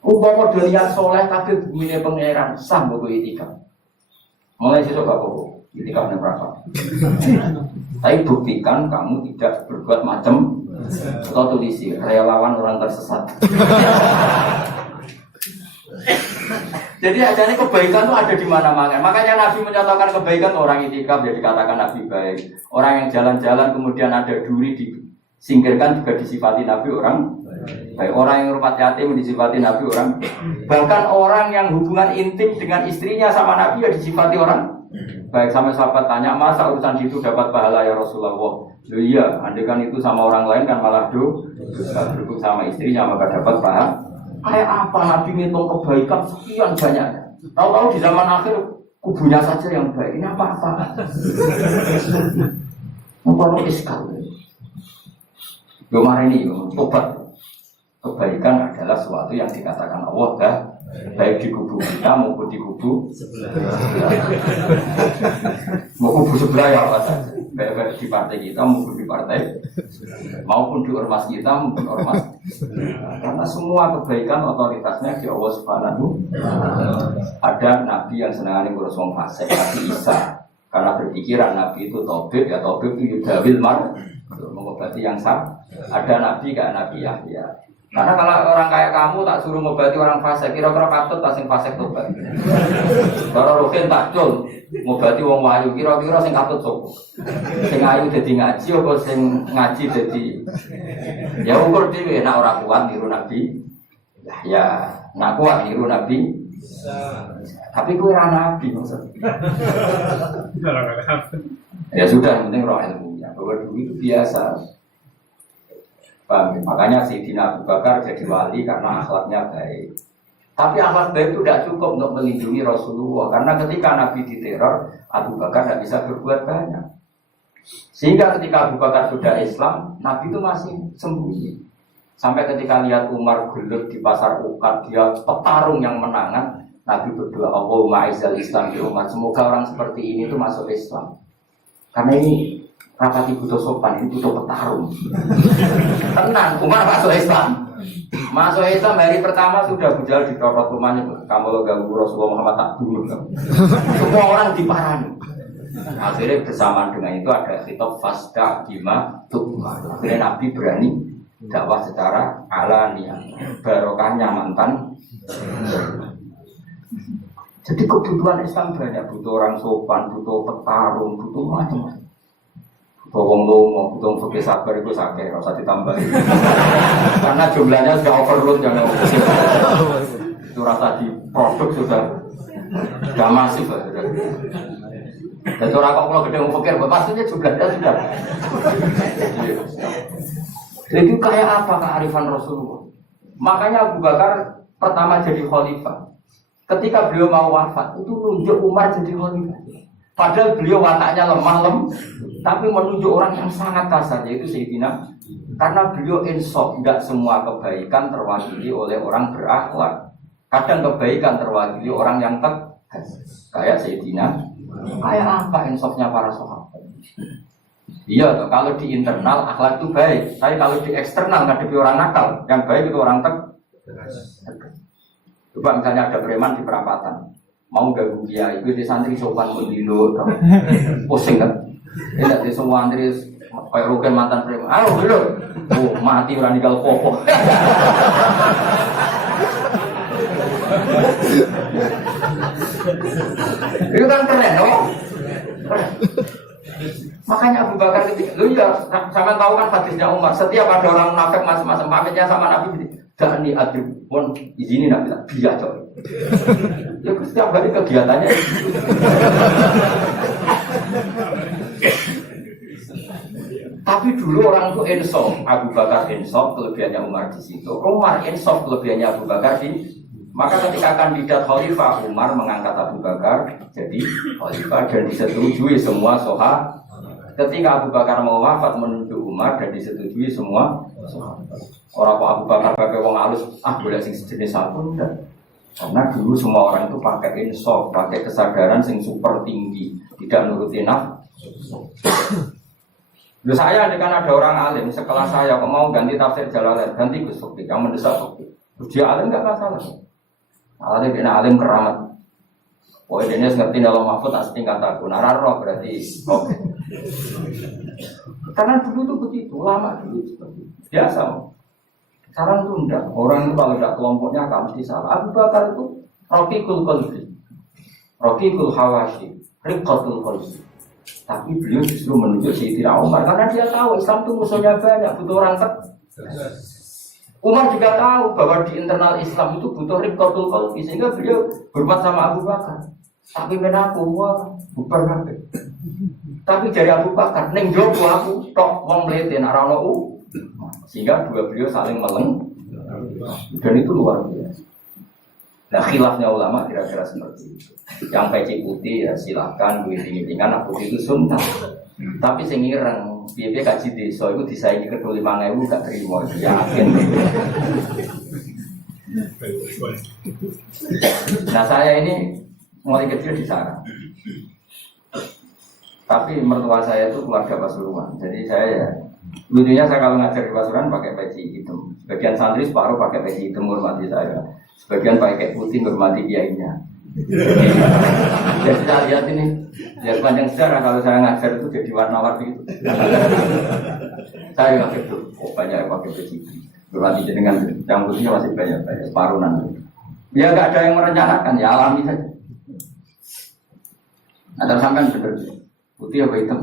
Umpama dolian soleh kabeh bumine pangeran sah mbok itikaf. Mulai sesuk gak apa-apa, itikafnya berapa? Tapi buktikan kamu tidak berbuat macam atau tulisi relawan orang tersesat. Jadi ajarnya kebaikan itu ada di mana-mana. Makanya Nabi mencontohkan kebaikan orang itikaf jadi dikatakan Nabi baik. Orang yang jalan-jalan kemudian ada duri disingkirkan juga disifati Nabi orang baik. Orang yang rumah yatim disifati Nabi orang. Bahkan orang yang hubungan intim dengan istrinya sama Nabi ya disifati orang baik. Sampai sahabat tanya, masa urusan itu dapat pahala ya Rasulullah? Loh iya, andekan itu sama orang lain kan malah dosa. Berhubung sama istrinya maka dapat pahala. Kayak apa Nabi ngitung kebaikan sekian banyaknya. Tahu-tahu di zaman akhir kubunya saja yang baik. Ini apa-apa? Apa iskal? Kemarin ini tobat. Kebaikan adalah sesuatu yang dikatakan Allah dah baik di kubu kita maupun di kubu mau kubu sebelah ya Pak. Baik di partai kita maupun di partai maupun di ormas kita maupun ormas. Karena semua kebaikan otoritasnya di Allah Subhanahu. Ada nabi yang senangnya ngurus wong fasik, Nabi Isa. Karena berpikiran nabi itu tobib ya tobib itu yudawil mar mengobati yang sah. Ada nabi kayak Nabi Yahya. Karena kalau orang kayak kamu tak suruh ngobati orang fasik, kira-kira patut tak sing fasik tobat. Kalau Rukin takjul ngobati wong wayu, kira-kira sing patut sapa? Sing ayu dadi ngaji apa sing ngaji dadi ya ukur dhewe nek ora kuat niru Nabi. Ya, nek kuat niru Nabi. Tapi kowe ora nabi maksud. Ya sudah, yang penting roh ilmunya. Bahwa dulu itu biasa. Makanya Sayyidina Abu Bakar jadi wali karena akhlaknya baik. Tapi akhlak baik itu tidak cukup untuk melindungi Rasulullah. Karena ketika Nabi diteror, Abu Bakar tidak bisa berbuat banyak. Sehingga ketika Abu Bakar sudah Islam, Nabi itu masih sembunyi. Sampai ketika lihat Umar gelut di pasar Ukad, dia petarung yang menangan, Nabi berdoa, Allahumma izzal Islam di umat. Semoga orang seperti ini itu masuk Islam. Karena ini rapati butuh sopan, ini butuh petarung. Tenang, Umar masuk Islam. Masuk Islam hari pertama sudah bujal di totok rumahnya. Kamu lo ganggu Rasulullah Muhammad tak bunuh. Semua orang diparani. Akhirnya bersamaan dengan itu ada khitab fasda bima tu'mar. Akhirnya Nabi berani dakwah secara alaniah. Barokahnya mantan. Jadi kebutuhan Islam banyak, butuh orang sopan, butuh petarung, butuh macam-macam. Wong lomo, butuh fakir sabar itu sakit, nggak usah ditambah. Karena jumlahnya sudah overload yang itu rasa di produk sudah masif lah. Dan orang kok kalau gede mau fakir, pastinya jumlahnya sudah. Jadi kayak apa kearifan Rasulullah? Makanya Abu Bakar pertama jadi khalifah. Ketika beliau mau wafat, itu nunjuk Umar jadi khalifah. Padahal beliau wataknya lemah tapi menunjuk orang yang sangat kasar, yaitu Sayyidina. Karena beliau insaf, tidak semua kebaikan terwakili oleh orang berakhlak. Kadang kebaikan terwakili orang yang tegas, kayak Sayyidina. Kayak apa insafnya para sahabat? Iya, kalau di internal akhlak itu baik, tapi kalau di eksternal ngadepi orang nakal, yang baik itu orang tegas. Coba misalnya ada preman di perapatan, mau ganggu dia, itu di santri sopan berdilo, pusing kan? Tidak di semua santri kayak Rukin mantan preman, ayo dulu, mati orang tinggal popo. Itu kan keren, no? Keren. Makanya Abu Bakar ketika, lu ya, sama tahu kan hadisnya Umar, setiap ada orang munafik macam-macam pamitnya sama Nabi, dan ini adrib pun di sini Nabi biar coy. Ya setiap hari kegiatannya. Tapi dulu orang itu insaf, Abu Bakar insaf, kelebihannya Umar di situ. Umar insaf, kelebihannya Abu Bakar di. Maka ketika kandidat khalifah, Umar mengangkat Abu Bakar jadi khalifah dan disetujui semua sahabat. Ketika Abu Bakar mau wafat menunjuk Umar dan disetujui semua sahabat. Orang kok Abu Bakar pakai wong halus, boleh sing sejenis satu enggak. Karena dulu semua orang itu pakai insaf, pakai kesadaran sing super tinggi, tidak nuruti nafsu. Loh saya dengan ada orang alim sekelas saya kok mau ganti tafsir Jalalain, ganti Gus Fikri yang mendesak Fikri. Dia alim enggak masalah. Alim kena alim keramat. Oh ini ngerti dalam mahfud asli kataku. Nararo berarti oke. Karena dulu itu begitu, lama dulu seperti itu. Biasa. Sekarang itu enggak. Orang itu kalau enggak kelompoknya akan salah. Abu Bakar itu Raqiqul Qalbi, Raqiqul Hawashi, Riqatul Qalbi. Tapi beliau justru menunjuk Sayyidina Umar karena dia tahu Islam itu musuhnya banyak, butuh orang Umar juga tahu bahwa di internal Islam itu butuh riqatul qalbi sehingga beliau hormat sama Abu Bakar. Tapi menaku wah bubar kabeh. Tapi dari Abu Bakar ning jowo aku tok wong mlete nek ora ono sehingga dua beliau saling meleng dan itu luar biasa. Nah khilafnya ulama kira-kira seperti itu. Yang peci putih ya silakan guling-gulingan aku itu sunnah. Tapi sing ireng biaya kaji desa itu disaingi kedua 5.000 gak terima yakin. Nah saya ini mulai kecil di sana. Tapi mertua saya itu keluarga Pasuruan. Jadi saya ya lucunya saya kalau ngajar di Pasuruan pakai peci hitam. Sebagian santri separuh pakai peci hitam hormati saya. Sebagian pakai putih hormati kiainya. Jadi saya lihat ini, ya sepanjang sejarah kalau saya ngajar itu jadi warna-warni itu. Saya nggak betul, banyak yang pakai peci. Berarti dengan yang putihnya masih banyak separuh nanti. Ya nggak ada yang merencanakan, ya alami saja. Ada sampai benar, putih apa hitam?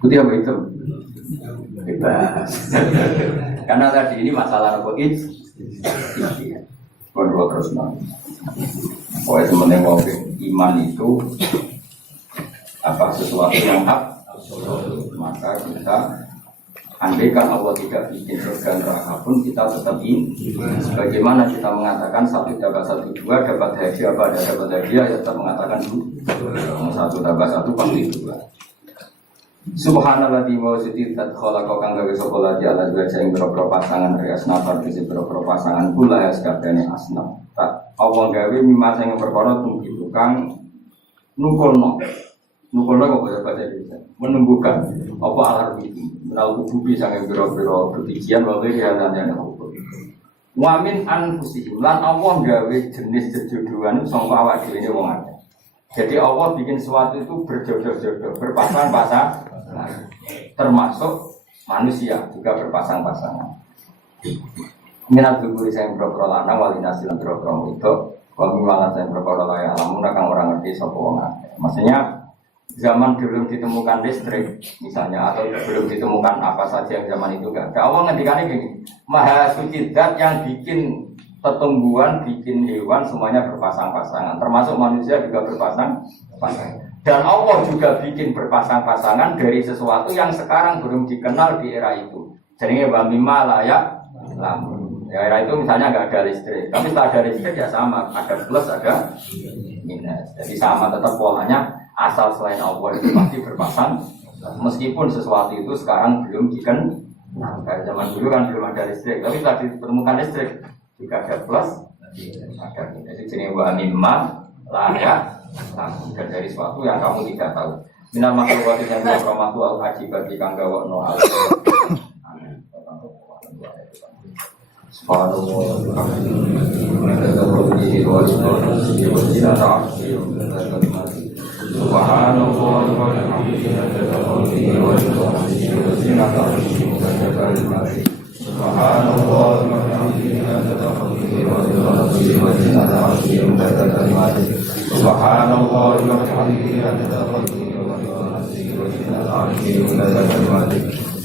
Putih apa hitam? Bebas. Karena tadi ini masalah robotis. Kedua terus nanti. Pokoknya sebenarnya mau iman itu apa sesuatu yang hak, maka kita andaikan Allah tidak bikin surga neraka pun kita tetap ingin. Sebagaimana kita mengatakan satu tambah satu dua dapat hadiah apa ada dapat hadiah ya tetap mengatakan dua. Satu tambah satu pasti dua. Subhanallah wa sititat khalaqa kang gawe sapa lagi ala wajah ing boro pasangan rias nafar dise boro pasangan kula ya sakabehane asna. Tak Allah gawe mimma sing perkara tumpi tukang nukulno. Nukulno kok bisa baca bisa menumbuhkan apa alar itu. Menawa kububi sange boro-boro bebijian wae dihanane hukum. Wa min anfusihim lan Allah gawe jenis jejodohan sangka awak dhewe wong akeh. Jadi Allah bikin sesuatu itu berjodoh-jodoh, berpasang-pasang, termasuk manusia juga berpasang-pasangan. Minat guru saya berperol lanang walinasilan berperol itu, kalau misalnya saya berperol layak alamun akan orang ngerti sokongan. Maksudnya zaman belum ditemukan listrik, misalnya atau belum ditemukan apa saja yang zaman itu enggak. Allah ngendikannya gini, Maha Suci Zat yang bikin pertumbuhan, bikin hewan semuanya berpasang-pasangan, termasuk manusia juga berpasang-pasangan. Dan Allah juga bikin berpasang-pasangan dari sesuatu yang sekarang belum dikenal di era itu. Jadi wamima layak lampu. Ya, era itu misalnya nggak ada listrik, tapi setelah ada listrik ya sama, ada plus ada minus. Jadi sama tetap polanya asal selain Allah itu pasti berpasang. Meskipun sesuatu itu sekarang belum dikenal. Nah, zaman dulu kan belum ada listrik, tapi setelah ditemukan listrik juga ada plus, ada minus. Jadi jenis wamima layak lampu dan dari sesuatu yang kamu tidak tahu. Minal makhluk yang beromatu al-haji bagi kanggawa no al.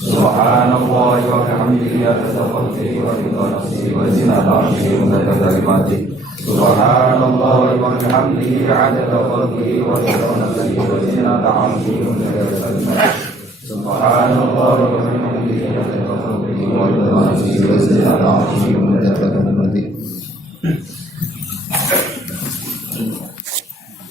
Subhanallah wa bihamdihi adada khalqihi wa ridha nafsihi wa zinata arshihi wa midada kalimatihi. Subhanallah wa bihamdihi adada khalqihi wa ridha nafsihi wa zinata arshihi wa midada kalimatihi. Subhanallah wa bihamdihi